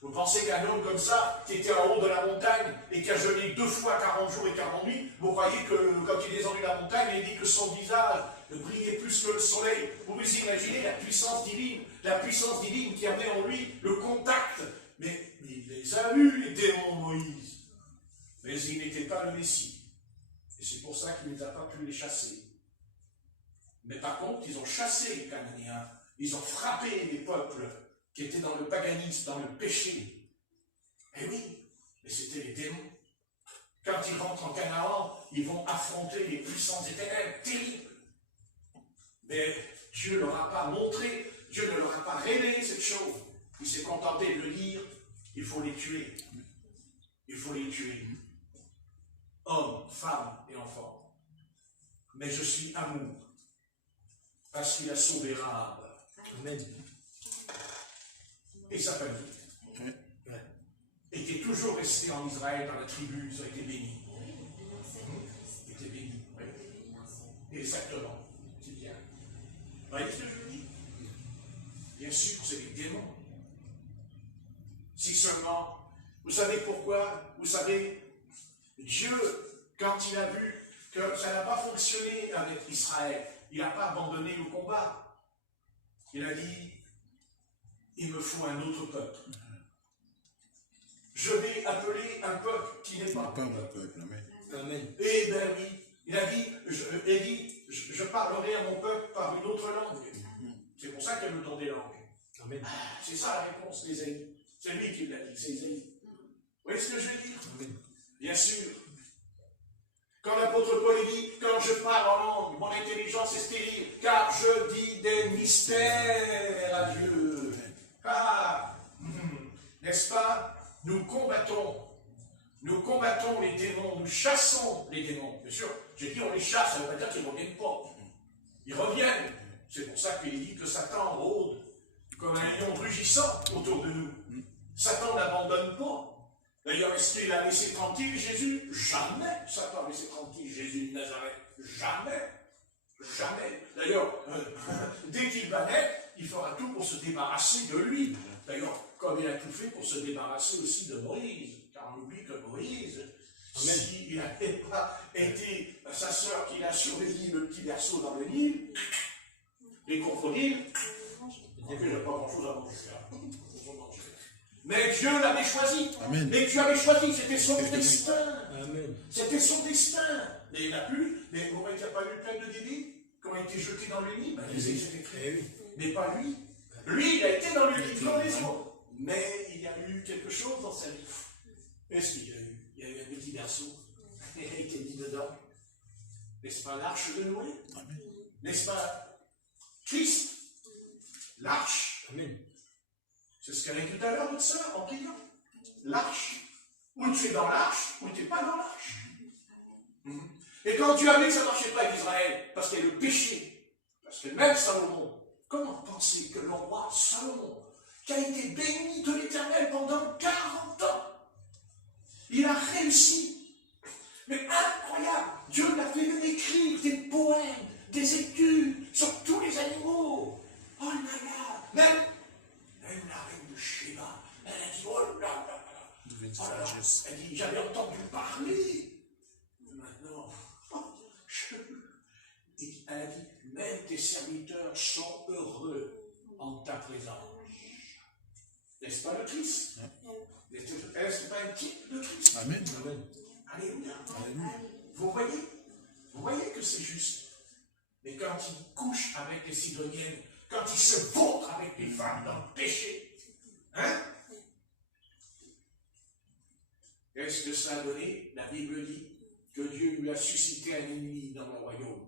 Vous pensez qu'un homme comme ça, qui était en haut de la montagne et qui a jeûné 2 fois 40 jours et 40 nuits, vous croyez que quand il est descendu la montagne, il dit que son visage brillait plus que le soleil? Vous vous imaginez la puissance divine qui avait en lui le contact. Mais il les a eus, les démons, Moïse. Mais il n'était pas le Messie. Et c'est pour ça qu'il n'a pas pu les chasser. Mais par contre, ils ont chassé les Cananéens. Ils ont frappé les peuples qui étaient dans le paganisme, dans le péché. Eh oui, mais c'était les démons. Quand ils rentrent en Canaan, ils vont affronter les puissances des ténèbres terribles. Mais Dieu ne leur a pas montré, Dieu ne leur a pas révélé cette chose. Il s'est contenté de le dire, il faut les tuer. Il faut les tuer. Hommes, femmes et enfants. Mais je suis amour, parce qu'il a sauvé Rahab. Amen. Et sa famille. Était toujours resté en Israël, dans la tribu, ils ont été bénis. Ils étaient bénis. Oui. Exactement. C'est bien. Vous voyez ce que je veux dire? Bien sûr, c'est les démons. Si seulement, vous savez pourquoi? Vous savez, Dieu, quand il a vu que ça n'a pas fonctionné avec Israël, il n'a pas abandonné le combat. Il a dit, il me faut un autre peuple. Je vais appeler un peuple qui n'est pas mon peuple. Amen. Eh bien oui, il a dit, je parlerai à mon peuple par une autre langue. C'est pour ça qu'il y a le don des langues. Amen. C'est ça la réponse d'Ésaïe. C'est lui qui l'a dit, c'est Ésaïe. Vous voyez ce que je veux dire? Amen. Bien sûr. Quand l'apôtre Paul dit, quand je parle en langue, mon intelligence est stérile, car je dis des mystères à Dieu. Ah, n'est-ce pas? Nous combattons les démons, nous chassons les démons. Bien sûr, j'ai dit on les chasse, ça ne veut pas dire qu'ils ne reviennent pas. Ils reviennent. C'est pour ça qu'il dit que Satan rôde comme un lion rugissant autour de nous. Satan n'abandonne pas. D'ailleurs, est-ce qu'il a laissé tranquille Jésus? Jamais. Satan a laissé tranquille Jésus de Nazareth. Jamais. Jamais. D'ailleurs, dès qu'il va naître, il fera tout pour se débarrasser de lui. D'ailleurs, comme il a tout fait pour se débarrasser aussi de Moïse. Car on oublie que Moïse, s'il n'avait pas été sa sœur qui l'a surveillé le petit berceau dans le Nil, les crocodiles, il n'y a pas grand-chose à manger. Mais Dieu l'avait choisi. Amen. Mais Dieu avait choisi, c'était son destin. Amen. C'était son destin. Mais il n'a plus. Mais comment il n'y a pas eu plein de bébés? Quand il a été jeté dans le Nil, les étaient créés. Mais pas lui. Lui, il a été dans le Nil comme les autres. Mais il y a eu quelque chose dans sa vie. Qu'est-ce qu'il y a eu? Il y a eu un petit berceau. Il a été mis dedans. N'est-ce pas l'arche de Noé? N'est-ce pas Christ? L'arche. Amen. C'est ce qu'elle a dit tout à l'heure, votre soeur, en priant. L'arche. Ou tu es dans l'arche, ou tu n'es pas dans l'arche. Et quand tu as vu que ça ne marchait pas avec Israël, parce qu'il y a le péché, parce que même Salomon, comment penser que le roi Salomon, qui a été béni de l'Éternel pendant 40 ans, Il a réussi. Mais incroyable, Dieu l'a fait même écrire des poèmes, des études sur tous les animaux. Oh là là, même la reine de Sheba, elle a dit, oh là là là. Oh là là. Elle dit, j'avais entendu parler. Maintenant, elle a dit, même tes serviteurs sont heureux en ta présence. N'est-ce pas le Christ? Est-ce pas un type de Christ? Amen. Alléluia. Alléluia. Vous voyez que c'est juste. Mais quand il couche avec les Sidoniennes, quand il se vautre avec les femmes dans le péché, hein? Qu'est-ce que ça a donné? La Bible dit que Dieu lui a suscité un ennemi dans le royaume.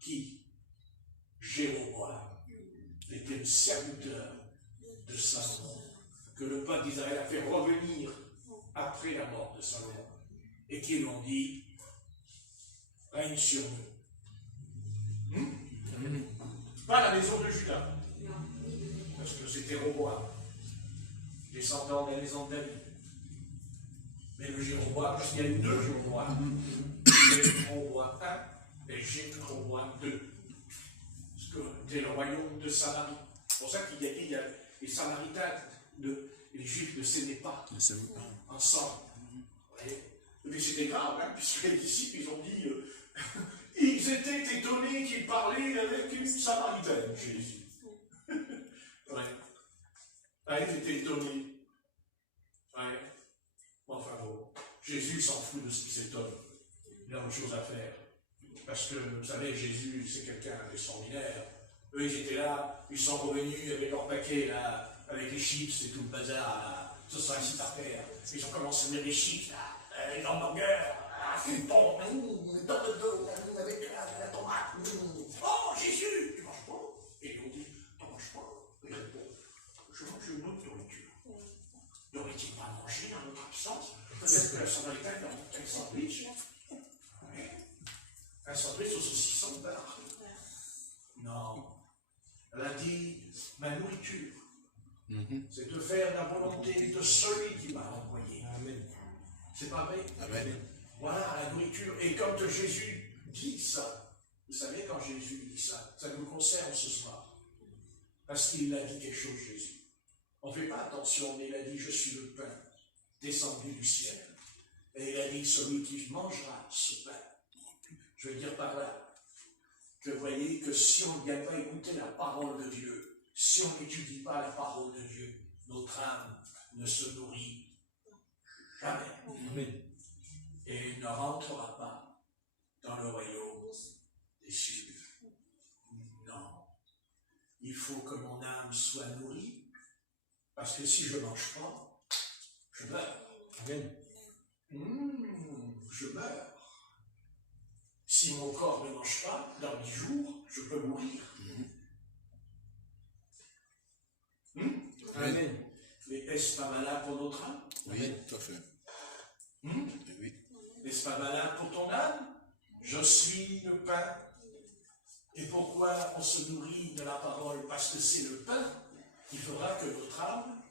Qui? Jéroboam. Il était le serviteur de Salomon, que le peuple d'Israël a fait revenir après la mort de Salomon, et qui l'ont dit, règne sur nous. Pas la maison de Juda, parce que c'était Roboam, descendant de la maison de David. Mais le Jéroboam, parce qu'il y a eu deux Jéroboam, Jéroboam 1 et Jéroboam 2. Parce que c'était le royaume de Samarie. C'est pour ça qu'il y a dit, les Samaritains, les Juifs ne s'aimaient pas ensemble. Vous voyez? Mais c'était grave, hein, puisque les disciples, ils ont dit, ils étaient étonnés qu'il parlait avec une Samaritaine, Jésus. Ouais. Ouais, ils étaient étonnés. Ouais. Enfin bon, Jésus s'en fout de ce qui s'étonne. Il a autre chose à faire. Parce que, vous savez, Jésus, c'est quelqu'un d'extraordinaire. Eux, ils étaient là, ils sont revenus avec leur paquet, là, avec les chips et tout le bazar, là. Ils se sont assis par terre. Ils ont commencé à mettre les chips, là, les hamburgers, bon, dans le dos, avec la tomate. Oh, Jésus, tu manges pas? Et ils ont dit, t'en manges pas? Il répond, je mange une autre nourriture. N'aurait-il pas mangé dans notre absence? Peut-être que la Samaritaine a monté un sandwich. Un sandwich au saucisson de beurre. Non. Elle a dit, ma nourriture, c'est de faire la volonté de celui qui m'a envoyé. Amen. C'est pas vrai? Amen. Voilà la nourriture. Et quand Jésus dit ça, vous savez, quand Jésus dit ça, ça nous concerne ce soir. Parce qu'il a dit quelque chose, Jésus. On ne fait pas attention, mais il a dit, je suis le pain descendu du ciel. Et il a dit, celui qui mangera ce pain. Je veux dire par là, que vous voyez que si on ne vient pas écouter la parole de Dieu, si on n'étudie pas la parole de Dieu, notre âme ne se nourrit jamais. Amen. Et il ne rentrera pas dans le royaume des cieux. Non. Il faut que mon âme soit nourrie, parce que si je ne mange pas, je meurs. Amen. Je meurs. Si mon corps ne mange pas, dans 10 jours, je peux mourir. Amen. Mais est-ce pas malin pour notre âme? Oui, tout à fait. Oui. N'est-ce pas malin pour ton âme? Je suis le pain. Et pourquoi on se nourrit de la parole? Parce que c'est le pain qui fera que notre âme,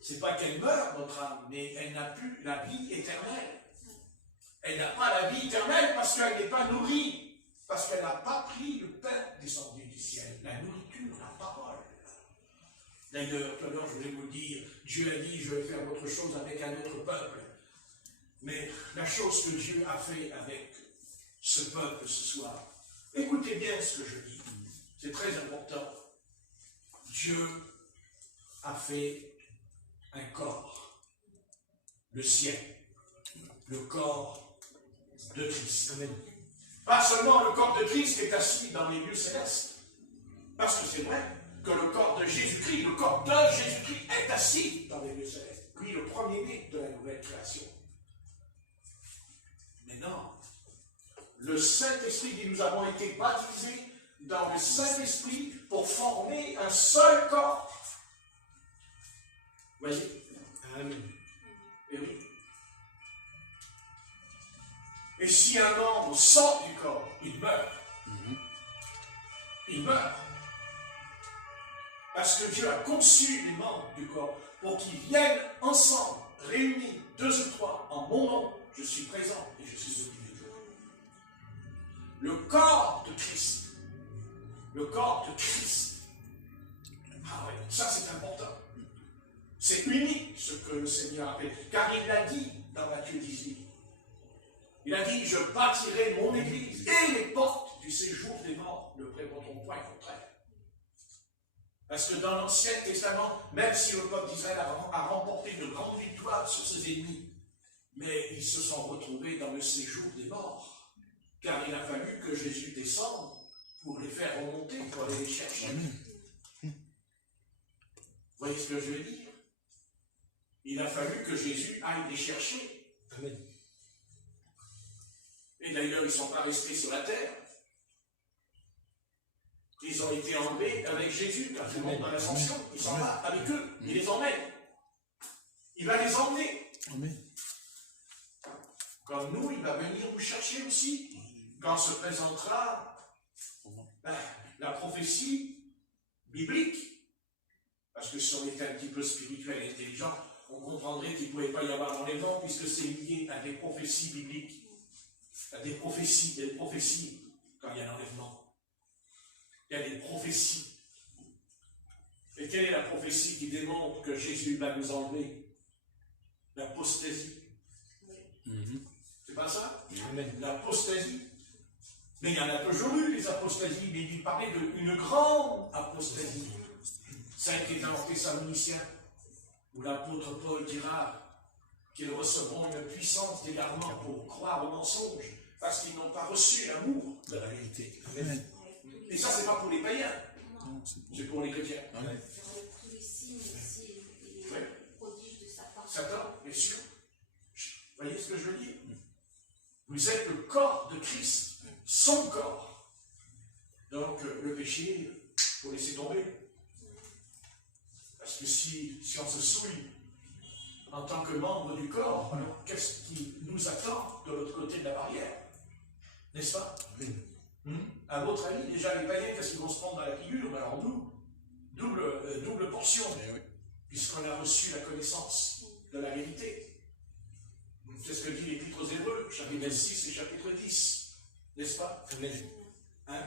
c'est pas qu'elle meurt, notre âme, mais elle n'a plus la vie éternelle. Elle n'a pas la vie éternelle parce qu'elle n'est pas nourrie, parce qu'elle n'a pas pris le pain descendu du ciel, la nourriture, la parole. D'ailleurs, tout à l'heure, je voulais vous dire, Dieu a dit, je vais faire autre chose avec un autre peuple. Mais la chose que Dieu a fait avec ce peuple ce soir, écoutez bien ce que je dis, c'est très important. Dieu a fait un corps, le ciel, le corps de Christ. Amen. Pas seulement le corps de Christ qui est assis dans les lieux célestes, parce que c'est vrai que le corps de Jésus-Christ, le corps de Jésus-Christ est assis dans les lieux célestes, lui le premier-né de la nouvelle création. Mais non, le Saint-Esprit dit, nous avons été baptisés dans le Saint-Esprit pour former un seul corps. Vous voyez? Amen. Et oui. Et si un membre sort du corps, il meurt. Il meurt. Parce que Dieu a conçu les membres du corps pour qu'ils viennent ensemble réunis, 2 ou 3, en mon nom, je suis présent et je suis au milieu d'eux. Le corps de Christ. Le corps de Christ. Ah oui, ça c'est important. C'est unique ce que le Seigneur a fait. Car il l'a dit dans Matthieu 18. Il a dit, je bâtirai mon église et les portes du séjour des morts ne prévaudront point contre elle. Parce que dans l'Ancien Testament, même si le peuple d'Israël a remporté de grandes victoires sur ses ennemis, mais ils se sont retrouvés dans le séjour des morts. Car il a fallu que Jésus descende pour les faire remonter, pour aller les chercher. Vous voyez ce que je veux dire? Il a fallu que Jésus aille les chercher. Amen. Et d'ailleurs, ils ne sont pas restés sur la terre. Ils ont été enlevés avec Jésus quand il monte dans l'ascension. Il s'en va avec eux. Il les emmène. Il va les emmener. Amen. Comme nous, il va venir nous chercher aussi. Quand se présentera la prophétie biblique. Parce que si on était un petit peu spirituel et intelligent, on comprendrait qu'il ne pouvait pas y avoir d'enlèvement puisque c'est lié à des prophéties bibliques. À des prophéties quand il y a un enlèvement. Il y a des prophéties. Et quelle est la prophétie qui démontre que Jésus va nous enlever? L'apostasie. C'est pas ça? Amen. L'apostasie. Mais il y en a toujours eu des apostasies, mais il parlait d'une grande apostasie. Celle qui est dans Thessaloniciens, où l'apôtre Paul dira qu'ils recevront une puissance d'égarement pour croire au mensonge, parce qu'ils n'ont pas reçu l'amour de la vérité. Amen. Et ça, c'est pas pour les païens, c'est pour les chrétiens. Amen. Tous les signes aussi, et Ouais. les prodiges de Satan. Satan, bien sûr. Vous voyez ce que je veux dire? Vous êtes le corps de Christ, son corps. Donc, le péché, il faut laisser tomber. Parce que si on se souille en tant que membre du corps, alors qu'est-ce qui nous attend de l'autre côté de la barrière? N'est-ce pas? À votre avis, déjà les païens, qu'est-ce qu'ils vont se prendre dans la figure? Ben alors nous, double portion, puisqu'on a reçu la connaissance de la vérité. C'est ce que dit l'Épître aux Hébreux, chapitre 6 et chapitre 10. N'est-ce pas? Amen. Hein?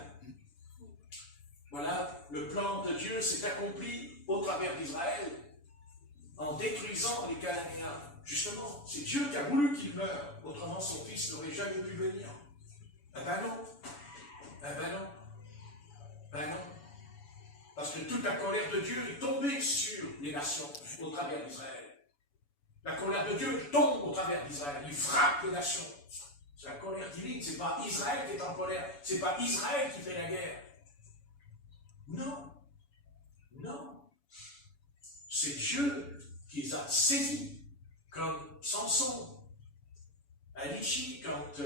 Voilà, le plan de Dieu s'est accompli au travers d'Israël en détruisant les Cananéens. Justement, c'est Dieu qui a voulu qu'il meure, autrement son fils n'aurait jamais pu venir. Ah ben non. Ah ben non. Ben non. Parce que toute la colère de Dieu est tombée sur les nations au travers d'Israël. La colère de Dieu tombe au travers d'Israël. Il frappe les nations. C'est la colère divine. Ce n'est pas Israël qui est en colère. Ce n'est pas Israël qui fait la guerre. Non. Non. C'est Dieu qui les a saisis. Comme Samson. À Lichi, quand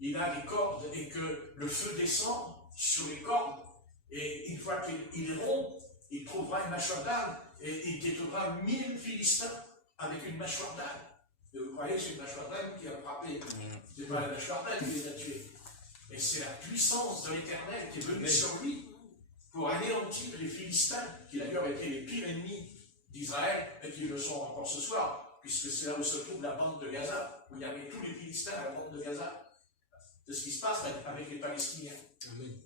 il a les cordes et que le feu descend sur les cordes. Et une fois qu'il rompt, il trouvera une mâchoire d'âne et il détruira 1000 Philistins avec une mâchoire d'âne. Et vous croyez que c'est une mâchoire d'âne qui a frappé? Ce n'est pas la mâchoire d'âne qui les a tués. Et c'est la puissance de l'Éternel qui est venue sur lui pour anéantir les Philistins, qui d'ailleurs étaient les pires ennemis d'Israël et qui le sont encore ce soir, puisque c'est là où se trouve la bande de Gaza, où il y avait tous les Philistins à la bande de Gaza. C'est ce qui se passe avec les Palestiniens. Amen.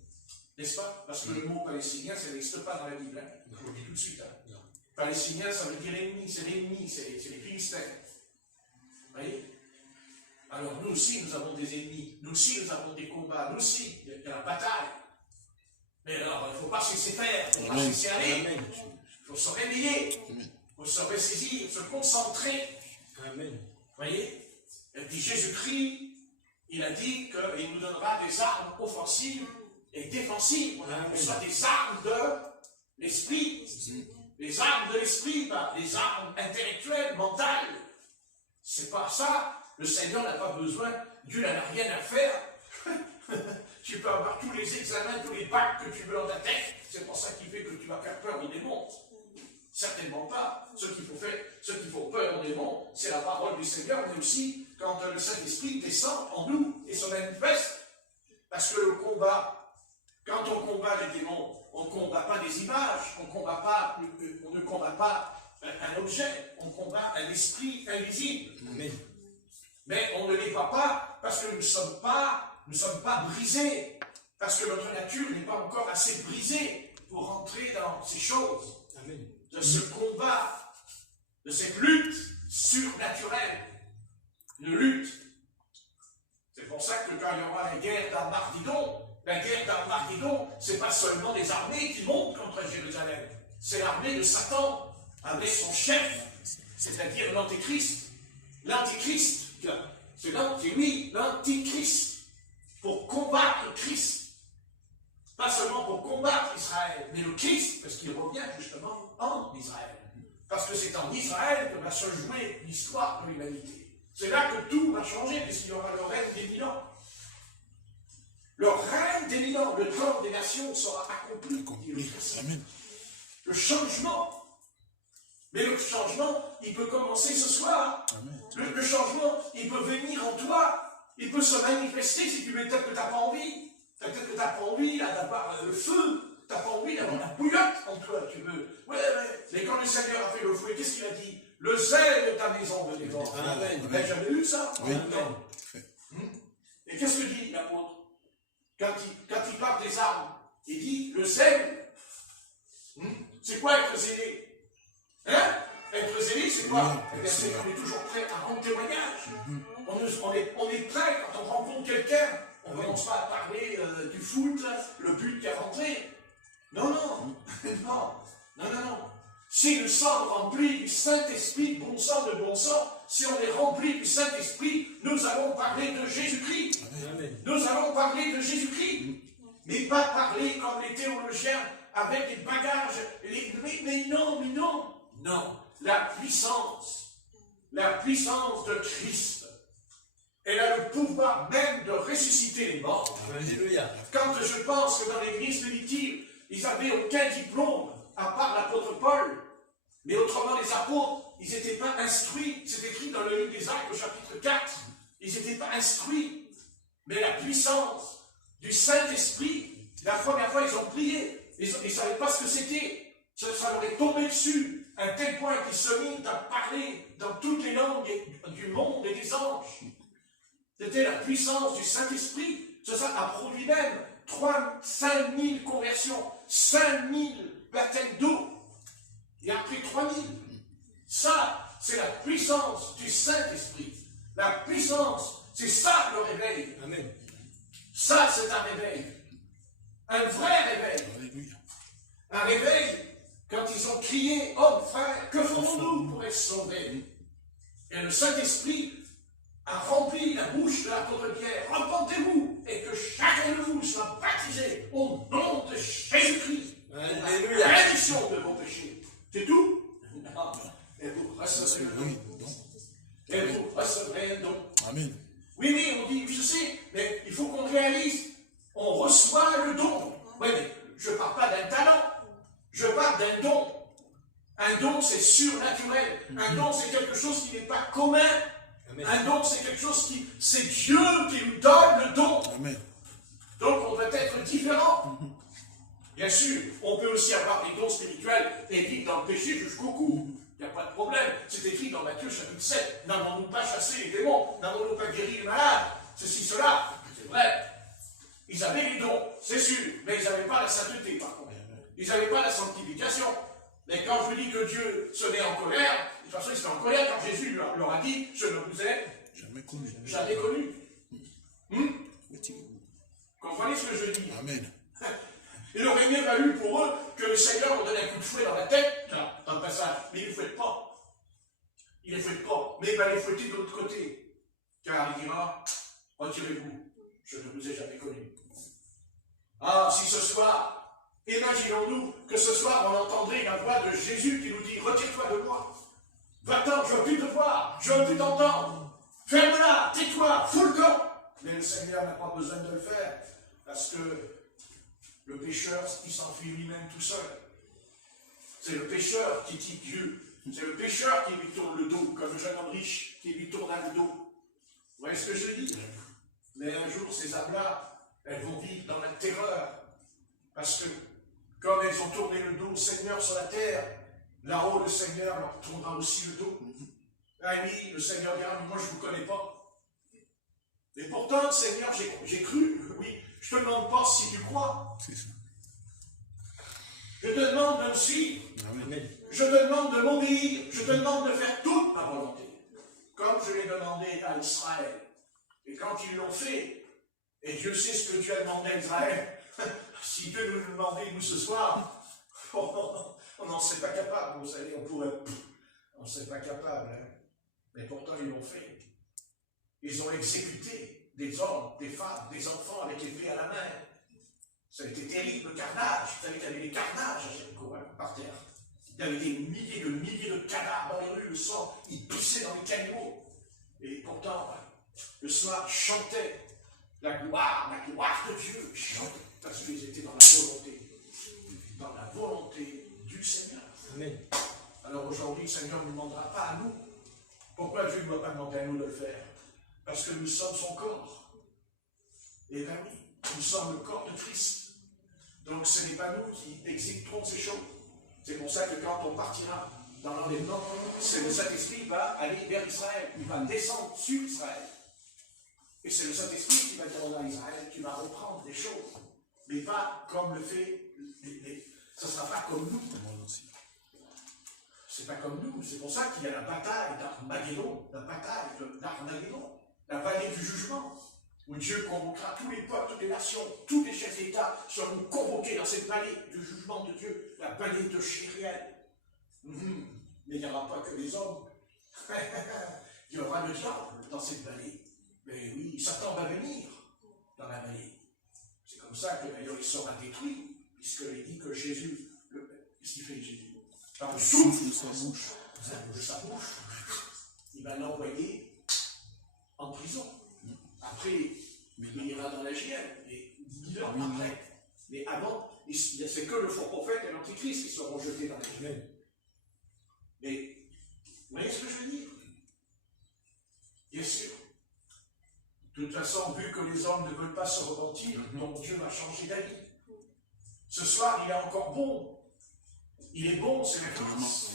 N'est-ce pas? Parce que le mot palestinien, ça n'existe pas dans la Bible. Hein. Je vous le dis tout de suite. Hein. Non. Palestinien, ça veut dire ennemi, c'est l'ennemi, c'est les Philistins. Vous voyez? Alors nous aussi, nous avons des ennemis. Nous aussi, nous avons des combats. Nous aussi, il y a la bataille. Mais alors, il ne faut pas se laisser faire, il ne faut pas se laisser aller. Amen. Il faut se réveiller. Il faut se ressaisir, se concentrer. Amen. Vous voyez? Et puis Jésus-Christ, il a dit qu'il nous donnera des armes offensives et défensives. On soit des armes de l'esprit. Les armes de l'esprit, pas les armes intellectuelles, mentales. C'est pas ça. Le Seigneur n'a pas besoin. Dieu n'en a rien à faire. Tu peux avoir tous les examens, tous les bacs que tu veux dans ta tête. C'est pour ça qu'il fait que tu vas faire peur aux démons. Certainement pas. Ce qui faut peur aux démons, c'est la parole du Seigneur, mais aussi quand le Saint-Esprit descend en nous et se manifeste. Parce que le combat, quand on combat les démons, on ne combat pas des images, on ne combat pas un objet, on combat un esprit invisible. Amen. Mais on ne les voit pas parce que nous ne sommes pas brisés, parce que notre nature n'est pas encore assez brisée pour entrer dans ces choses, Amen. de ce combat, de cette lutte surnaturelle, une lutte. C'est pour ça que quand il y aura la guerre d'Armageddon, c'est pas seulement les armées qui montent contre Jérusalem, c'est l'armée de Satan avec son chef, c'est-à-dire l'Antéchrist. L'Antéchrist, c'est l'Antichrist, pour combattre Christ. Pas seulement pour combattre Israël, mais le Christ, parce qu'il revient justement en Israël. Parce que c'est en Israël que va se jouer l'histoire de l'humanité. C'est là que tout va changer, puisqu'il y aura le règne des 1000 ans. Le règne des 1000 ans, le temps des nations sera accompli. Amen. Le changement. Mais le changement, il peut commencer ce soir. Le changement, il peut venir en toi. Il peut se manifester si tu veux. Peut-être que tu n'as pas envie. Peut-être que tu n'as pas envie d'avoir le feu. Tu n'as pas envie d'avoir la bouillotte en toi. Tu veux. Ouais. Mais quand le Seigneur a fait le feu, qu'est-ce qu'il a dit? Le zèle de ta maison me dévore. Amen. Vous n'avez jamais lu ça? Oui. Et qu'est-ce que dit l'apôtre quand il parle des armes? Il dit le zèle. C'est quoi être zélé? Hein? Être zélé, c'est quoi? Eh bien, c'est qu'on est toujours prêt à rendre témoignage. On est prêt quand on rencontre quelqu'un. On ne commence pas à parler du foot, le but qui est rentré. Non. Si nous sommes remplis du Saint-Esprit, bon sang de bon sang, si on est rempli du Saint-Esprit, nous allons parler de Jésus-Christ. Amen. Nous allons parler de Jésus-Christ. Mais pas parler comme les théologiens avec des bagages. Mais non. Non. La puissance de Christ, elle a le pouvoir même de ressusciter les morts. Alléluia. Quand je pense que dans l'église primitive, ils n'avaient aucun diplôme, à part l'apôtre Paul, mais autrement les apôtres, ils n'étaient pas instruits. C'est écrit dans le livre des Actes au chapitre 4. Ils n'étaient pas instruits. Mais la puissance du Saint-Esprit, la première fois ils ont prié, ils ne savaient pas ce que c'était. Ça leur est tombé dessus, à un tel point qu'ils se mirent à parler dans toutes les langues du monde et des anges. C'était la puissance du Saint-Esprit. Ça a produit même 5 000 conversions, 5 000 baptêmes d'eau. Et après 3 000. Ça, c'est la puissance du Saint-Esprit. La puissance, c'est ça le réveil. Amen. Ça, c'est un réveil. Un vrai réveil. Alléluia. Un réveil, quand ils ont crié, hommes, frères, que ferons-nous pour être sauvés? Et le Saint-Esprit a rempli la bouche de l'apôtre Pierre. Repentez-vous et que chacun de vous soit baptisé au nom de Jésus-Christ. Alléluia. La rémission de vos péchés. C'est tout? Non. Et vous recevrez le don. Et vous recevrez le don. Amen. Oui, on dit, je sais, mais il faut qu'on réalise. On reçoit le don. Oui, mais je ne parle pas d'un talent. Je parle d'un don. Un don, c'est surnaturel. Un don, c'est quelque chose qui n'est pas commun. Amen. Un don, c'est quelque chose qui... C'est Dieu qui nous donne le don. Amen. Donc, on doit être différent. Bien sûr, on peut aussi avoir des dons spirituels et vivre dans le péché jusqu'au cou. Il n'y a pas de problème. C'est écrit dans Matthieu chapitre 7. N'avons-nous pas chassé les démons? N'avons-nous pas guéri les malades? Ceci, cela. C'est vrai. Ils avaient les dons, c'est sûr, mais ils n'avaient pas la sainteté, par contre. Ils n'avaient pas la sanctification. Mais quand je vous dis que Dieu se met en colère, de toute façon, il se met en colère quand Jésus leur a dit, je ne vous ai Jamais connu. jamais connu. Comprenez ce que je dis? Amen. Il aurait mieux valu pour eux que le Seigneur leur donne un coup de fouet dans la tête, dans le passage, mais il ne les fouette pas. Il ne les fouette pas, mais il va les fouetter de l'autre côté. Car il dira, retirez-vous, je ne vous ai jamais connu. Ah, si ce soir, imaginons-nous que ce soir on entendrait la voix de Jésus qui nous dit, retire-toi de moi. Va-t'en, je ne veux plus te voir, je ne veux plus t'entendre. Ferme-la, tais-toi, fous le camp. Mais le Seigneur n'a pas besoin de le faire, parce que le pécheur, il s'enfuit lui-même tout seul. C'est le pécheur qui quitte Dieu. C'est le pécheur qui lui tourne le dos, comme le jeune homme riche qui lui tourna le dos. Vous voyez ce que je dis? Mais un jour, ces âmes-là, elles vont vivre dans la terreur. Parce que, comme elles ont tourné le dos au Seigneur sur la terre, Là-haut, le Seigneur leur tournera aussi le dos. Ah oui, le Seigneur dira, moi je ne vous connais pas. Et pourtant, Seigneur, j'ai cru, oui, je ne te demande pas si tu crois. C'est ça. Je te demande de me suivre. Amen. Je te demande de m'obéir. Je te demande de faire toute ma volonté. Comme je l'ai demandé à Israël. Et quand ils l'ont fait, et Dieu sait ce que Dieu a demandé à Israël, si Dieu nous le demandait, nous, ce soir, on n'en serait pas capable, vous savez, on ne serait pas capable. Hein. Mais pourtant, ils l'ont fait. Ils ont exécuté des hommes, des femmes, des enfants avec épée à la main. Ça a été terrible, le carnage. Vous savez qu'il y avait des carnages à Jéricho, hein, par terre. Il y avait des milliers de cadavres dans les rues, le sang, ils poussaient dans les caniveaux. Et pourtant, le soir, ils chantaient la gloire de Dieu. Ils chantaient parce qu'ils étaient dans la volonté du Seigneur. Amen. Alors aujourd'hui, le Seigneur ne nous demandera pas à nous. Pourquoi Dieu ne va pas demander à nous de le faire? Parce que nous sommes son corps. Et bien oui, nous sommes le corps de Christ. Donc ce n'est pas nous qui exécuterons ces choses. C'est pour ça que quand on partira dans l'enlèvement, c'est le Saint-Esprit qui va aller vers Israël. Il va descendre sur Israël. Et c'est le Saint-Esprit qui va dire à Israël, qui va reprendre des choses. Mais pas comme le fait, ce ne sera pas comme nous. C'est pas comme nous. C'est pour ça qu'il y a la bataille d'Armageddon, la vallée du jugement, où Dieu convoquera tous les peuples, toutes les nations, tous les chefs d'État seront convoqués dans cette vallée du jugement de Dieu, la vallée de Chériel. Mais il n'y aura pas que les hommes. Il y aura le diable dans cette vallée. Mais oui, Satan va venir dans la vallée. C'est comme ça que d'ailleurs il sera détruit, puisqu'il dit que Jésus, qu'est-ce qu'il fait Jésus? Par le souffle de sa bouche, il va l'envoyer en prison. Après, il ira dans la géhenne, et 10 ans après. Mais avant, c'est que le faux prophète et l'antichrist qui seront jetés dans la géhenne. Mais, vous voyez ce que je veux dire? Bien sûr. De toute façon, vu que les hommes ne veulent pas se repentir, donc Dieu va changer d'avis. Ce soir, il est encore bon. Il est bon, c'est la grâce.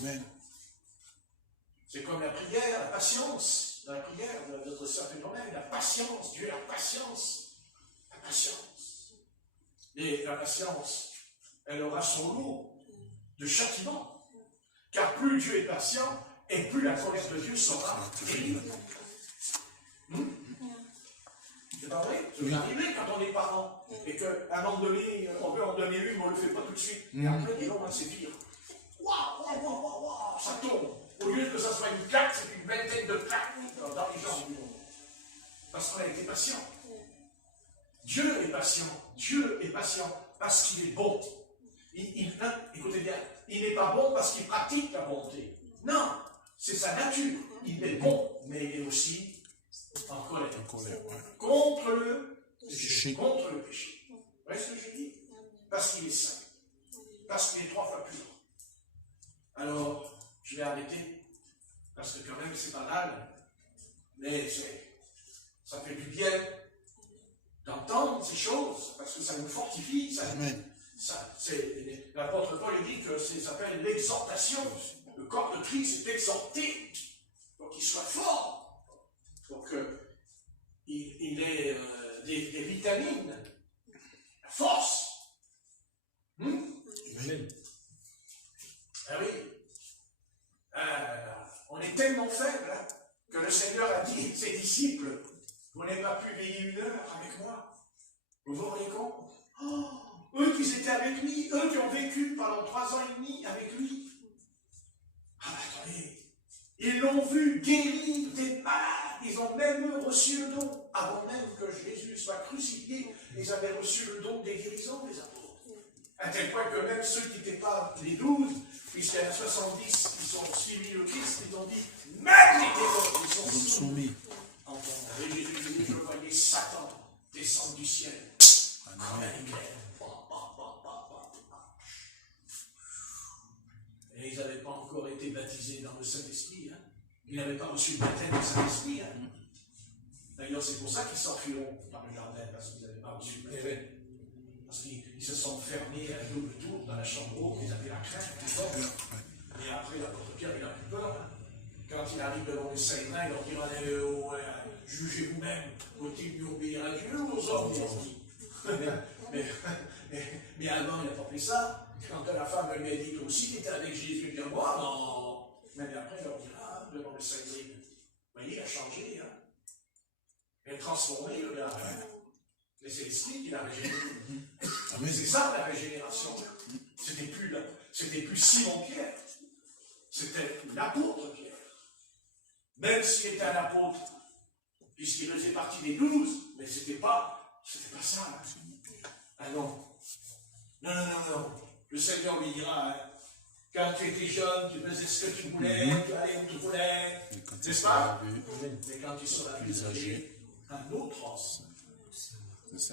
C'est comme la prière, la patience. Dans la prière de notre sœur Philomène, la patience, Dieu a la patience. La patience. Et la patience, elle aura son lot de châtiment. Car plus Dieu est patient, et plus la colère de Dieu sera terrible. C'est pas vrai? Ça peut arriver quand on est parent. Et qu'à un moment donné, on veut en donner une, mais on ne le fait pas tout de suite. Et après, dis donc, c'est pire. Waouh, ça tombe. Au lieu que ça soit une claque, c'est une vingtaine de claques dans les jambes. Parce qu'on a été patient. Dieu est patient parce qu'il est bon. Écoutez bien, il n'est pas bon parce qu'il pratique la bonté. Non, c'est sa nature. Il est bon, mais il est aussi en colère. Contre le péché. Vous voyez ce que je dis? Parce qu'il est saint. Parce qu'il est 3 fois plus grand. Alors, je vais arrêter, parce que quand même c'est pas mal, mais ça fait du bien d'entendre ces choses, parce que ça nous fortifie. L'apôtre Paul dit que ça s'appelle l'exhortation. Le corps de Christ est exhorté pour qu'il soit fort, pour qu'il ait des vitamines, la force. Amen. Ah oui. On est tellement faible hein, que le Seigneur a dit à ses disciples, vous n'avez pas pu veiller 1 heure avec moi. Vous vous rendez compte? Eux qui étaient avec lui, eux qui ont vécu pendant 3 ans et demi avec lui. Attendez, ils l'ont vu guérir des malades, ils ont même reçu le don. Avant même que Jésus soit crucifié, ils avaient reçu le don des guérisons des apôtres. À tel point que même ceux qui n'étaient pas les 12, puisqu'il y en a 70 qui sont suivis le Christ, ils ont dit, même les démons, ils sont soumis. Et Jésus dit, je voyais Satan descendre du ciel. Amen. Et ils n'avaient pas encore été baptisés dans le Saint-Esprit. Hein. Ils n'avaient pas reçu le baptême du Saint-Esprit. Hein. D'ailleurs, c'est pour ça qu'ils s'enfuiront dans le jardin, parce qu'ils n'avaient pas reçu le baptême. Parce qu'ils se sont fermés à un double tour dans la chambre haute, ils avaient la crainte. Mais après, l'apôtre Pierre, il n'a plus peur. Hein. Quand il arrive devant les Sanhédrin, il leur dira jugez vous-même, faut-il mieux obéir à Dieu ou aux hommes? Mais avant, il n'a pas fait ça. Quand la femme lui a dit, toi aussi, tu étais avec Jésus, il dit, moi, non. Mais après, il leur dira, devant les Sanhédrin, vous voyez, il a changé. Hein. Il est transformé, le gars. Hein. Mais c'est l'esprit qui l'a régénéré. Mais c'est ça la régénération. C'était plus Simon-Pierre. C'était l'apôtre Pierre. Même s'il était un apôtre, puisqu'il faisait partie des 12, mais c'était pas ça. Ah non. Non. Le Seigneur lui dira, hein, quand tu étais jeune, tu faisais ce que tu voulais, tu allais où tu voulais, n'est-ce pas? Mais quand tu seras plus âgé, un autre homme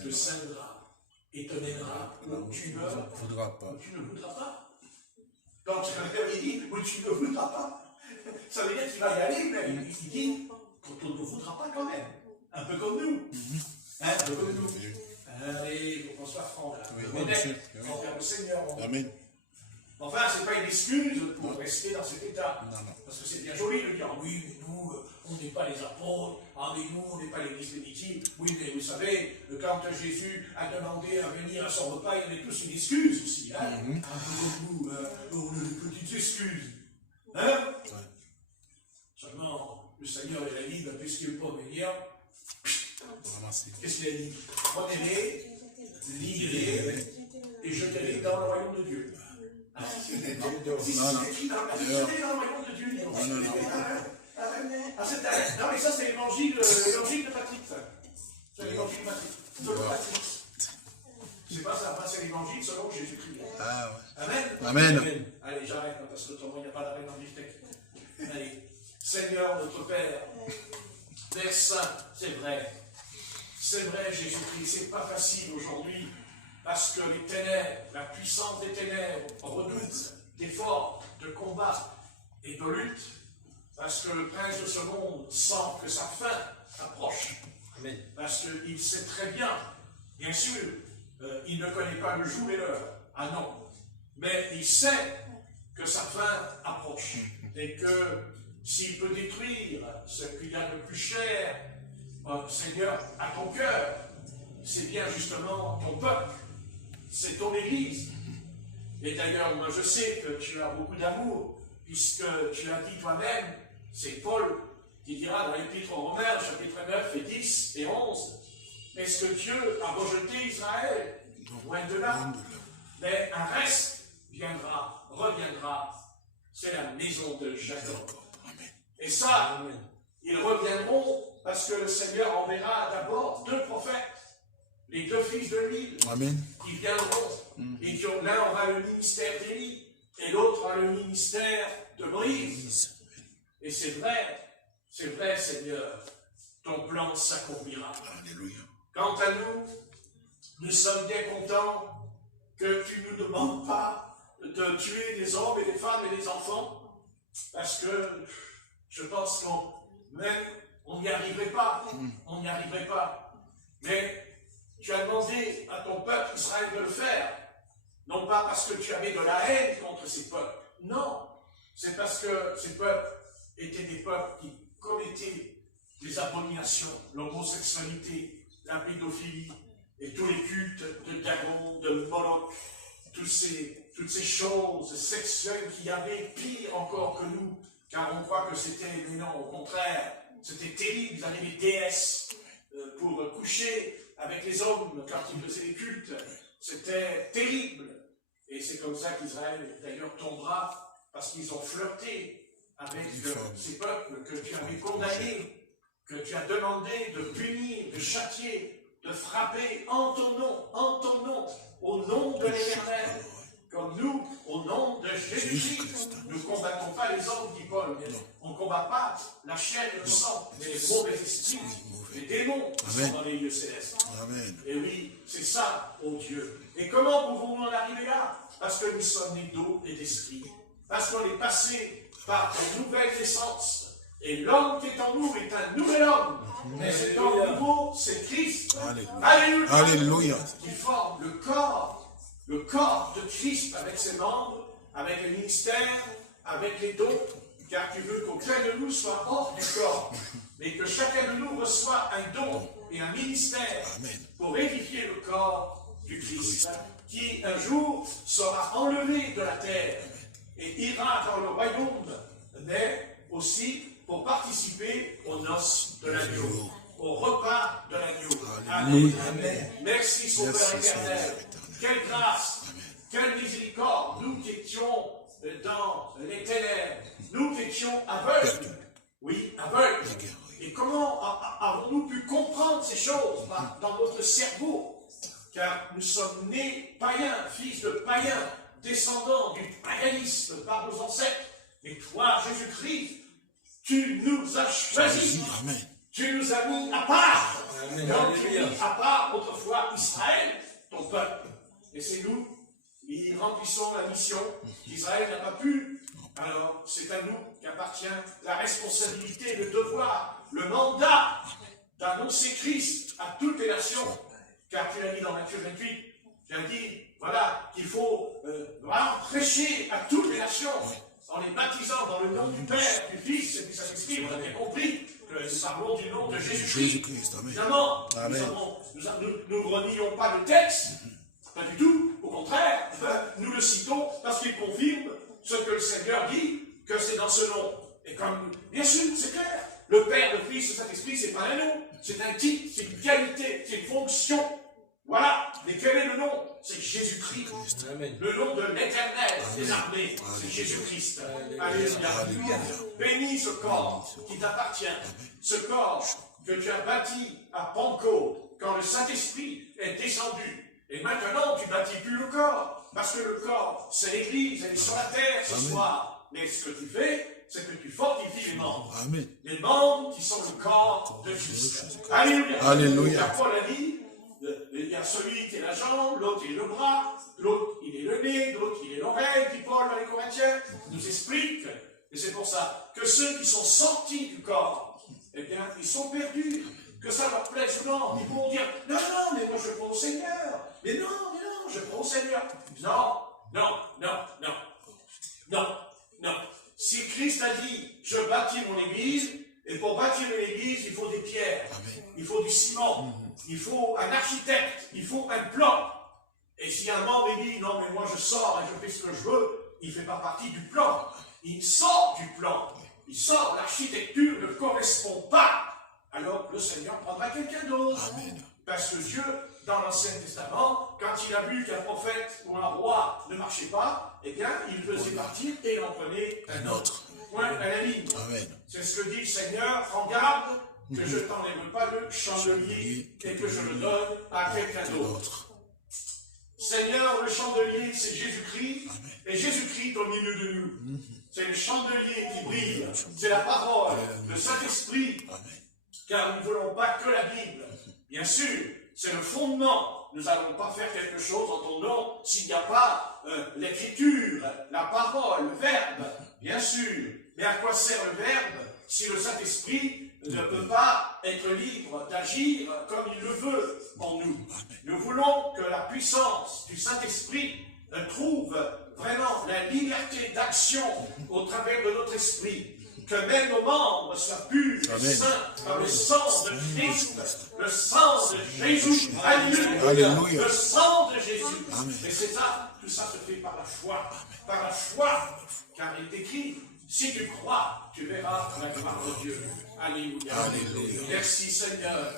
te scindra et te mènera où tu ne voudras pas. Quand il dit où tu ne voudras pas, ça veut dire qu'il va y aller, mais il dit qu'on ne voudra pas quand même. Un peu comme nous. Un peu comme nous. Allez, il faut qu'on soit franc là. Honnête envers le Seigneur. Amen. Enfin, ce n'est pas une excuse pour rester dans cet état. Non. Parce que c'est bien joli de dire, oui, mais nous, on n'est pas les apôtres, mais nous, on n'est pas l'église primitive. Oui, mais vous savez, quand Jésus a demandé à venir à son repas, il y avait tous une excuse aussi. Hein? Un peu comme nous, on a des petites excuses. Hein? Seulement, le Seigneur, il a dit, puisqu'il ne peut pas venir, qu'est-ce qu'il a dit? Prenez-les, liez-les, et jetez-les dans le royaume de Dieu. C'est écrit dans le royaume de Dieu. Non, mais ça, c'est l'évangile de Patrick. C'est l'évangile de Patrick. C'est pas ça, c'est l'évangile selon Jésus-Christ. Amen. Allez, j'arrête, parce que autrement, il n'y a pas d'arrêt dans le texte. Allez. Seigneur, notre Père, Père Saint, c'est vrai, Jésus-Christ, c'est pas facile aujourd'hui, parce que les ténèbres, la puissance des ténèbres redouble d'efforts, de combats et de luttes, parce que le prince de ce monde sent que sa fin approche. Amen. Parce qu'il sait très bien sûr, il ne connaît pas le jour et l'heure, ah non, mais il sait que sa fin approche, et que s'il peut détruire ce qu'il y a de plus cher, Seigneur, à ton cœur, c'est bien justement ton peuple, c'est ton Église. Et d'ailleurs, moi je sais que tu as beaucoup d'amour, puisque tu as dit toi-même, c'est Paul qui dira dans l'Épître aux Romains, chapitre 9 et 10 et 11, est-ce que Dieu a rejeté Israël? Loin de là. Mais un reste reviendra, c'est la maison de Jacob. Et ça, ils reviendront parce que le Seigneur enverra d'abord 2 prophètes, les 2 fils de l'île, qui viendront. Et l'un aura le ministère d'Élie, et l'autre aura le ministère de Moïse. Et c'est vrai, Seigneur, ton plan s'accomplira. Alléluia. Quant à nous sommes bien contents que tu ne nous demandes pas de tuer des hommes et des femmes et des enfants, parce que je pense qu'on n'y arriverait pas. On n'y arriverait pas. Mais tu as demandé à ton peuple Israël de le faire. Non pas parce que tu avais de la haine contre ces peuples. Non. C'est parce que ces peuples étaient des peuples qui commettaient des abominations, l'homosexualité, la pédophilie et tous les cultes de Dagon, de Moloch, toutes ces choses sexuelles qui avaient pire encore que nous. Car on croit que c'était, mais non, au contraire, c'était terrible. Ils avaient des déesses pour coucher avec les hommes quand ils faisaient les cultes. C'était terrible. Et c'est comme ça qu'Israël, d'ailleurs, tombera, parce qu'ils ont flirté avec ces peuples que tu avais condamnés, que tu as demandé de punir, de châtier, de frapper en ton nom, au nom de l'Éternel. Comme nous, au nom de Jésus-Christ, nous ne combattons pas les hommes, dit Paul, mais on ne combat pas la chair et le sang, mais les mauvais esprits, les démons qui sont dans les lieux célestes. Amen. Et oui, c'est ça, oh Dieu. Et comment pouvons-nous en arriver là? Parce que nous sommes nés d'eau et d'esprit. Parce qu'on est passé par une nouvelle naissance. Et l'homme qui est en nous est un nouvel homme. Mais cet homme nouveau, c'est Christ. Alléluia. Alléluia. Qui forme le corps de Christ avec ses membres, avec le ministère, avec les dons, car tu veux qu'aucun de nous soit hors du corps, mais que chacun de nous reçoit un don et un ministère pour édifier le corps du Christ, qui un jour sera enlevé de la terre et ira dans le royaume, mais aussi pour participer aux noces de l'agneau, au repas de l'agneau. Amen. Merci, Sauveur éternel. Quelle grâce, quelle miséricorde, nous qui étions dans les ténèbres, nous qui étions aveugles. Oui, aveugles. Et comment avons-nous pu comprendre ces choses dans notre cerveau? Car nous sommes nés païens, fils de païens, descendants du paganisme par nos ancêtres. Mais toi, Jésus-Christ, tu nous as choisis. Tu nous as mis à part. Donc tu as mis à part autrefois Israël, ton peuple. Et c'est nous qui remplissons la mission qu'Israël n'a pas pu. Alors c'est à nous qu'appartient la responsabilité, le devoir, le mandat d'annoncer Christ à toutes les nations. Car tu l'as dit dans Matthieu 28, tu as dit, voilà, qu'il faut vraiment prêcher à toutes les nations, en les baptisant dans le nom du Père, du Fils et du Saint-Esprit. On a bien compris que nous parlons du nom de Jésus-Christ. Évidemment, nous ne renions pas le texte, pas du tout, au contraire, nous le citons parce qu'il confirme ce que le Seigneur dit, que c'est dans ce nom. Et comme, bien sûr, c'est clair, le Père, le Fils, le Saint-Esprit, c'est pas un nom, c'est un titre, c'est une qualité, c'est une fonction. Voilà, mais quel est le nom? C'est Jésus-Christ, le nom de l'Éternel des armées, c'est Jésus-Christ. Alléluia. Bénis ce corps qui t'appartient, ce corps que tu as bâti à Pentecôte, quand le Saint-Esprit est descendu. Et maintenant, tu ne bâtis plus le corps, parce que le corps, c'est l'Église, elle est sur la terre ce soir. Mais ce que tu fais, c'est que tu fortifies les membres. Les membres qui sont le corps de Christ. Alléluia. Car Paul a dit, il y a celui qui est la jambe, l'autre il est le bras, l'autre il est le nez, l'autre il est l'oreille, dit Paul dans les Corinthiens, nous explique, et c'est pour ça, que ceux qui sont sortis du corps, eh bien, ils sont perdus, que ça leur plaise ou non, ils pourront dire, non, mais moi je crois au Seigneur, mais non, je crois au Seigneur. Non. Si Christ a dit, je bâtis mon église, et pour bâtir une église, il faut des pierres, il faut du ciment, il faut un architecte, il faut un plan. Et si un membre dit, non mais moi je sors et je fais ce que je veux, il ne fait pas partie du plan. Il sort du plan. Il sort, l'architecture ne correspond pas. Alors le Seigneur prendra quelqu'un d'autre. Parce que Dieu, dans l'Ancien Testament, quand il a vu qu'un prophète ou un roi ne marchait pas, eh bien, il faisait partir et il en prenait un autre. Point à la ligne. C'est ce que dit le Seigneur, prends garde que je ne t'enlève pas le chandelier et que je le donne à quelqu'un d'autre. Seigneur, le chandelier, c'est Jésus-Christ, et Jésus-Christ au milieu de nous. C'est le chandelier qui brille, c'est la parole, le Saint-Esprit, car nous ne voulons pas que la Bible. Bien sûr, c'est le fondement. Nous n'allons pas faire quelque chose en ton nom s'il n'y a pas l'écriture, la parole, le verbe, bien sûr. Mais à quoi sert le verbe si le Saint-Esprit ne peut pas être libre d'agir comme il le veut en nous? Nous voulons que la puissance du Saint-Esprit trouve vraiment la liberté d'action au travers de notre esprit. Que même nos membres soient purs et saints par le sang de Christ, le sang de Jésus. Alléluia. Le sang de Jésus. Et c'est ça, tout ça se fait par la foi. Par la foi, car il est écrit, si tu crois, tu verras la gloire de Dieu. Alléluia. Merci Seigneur.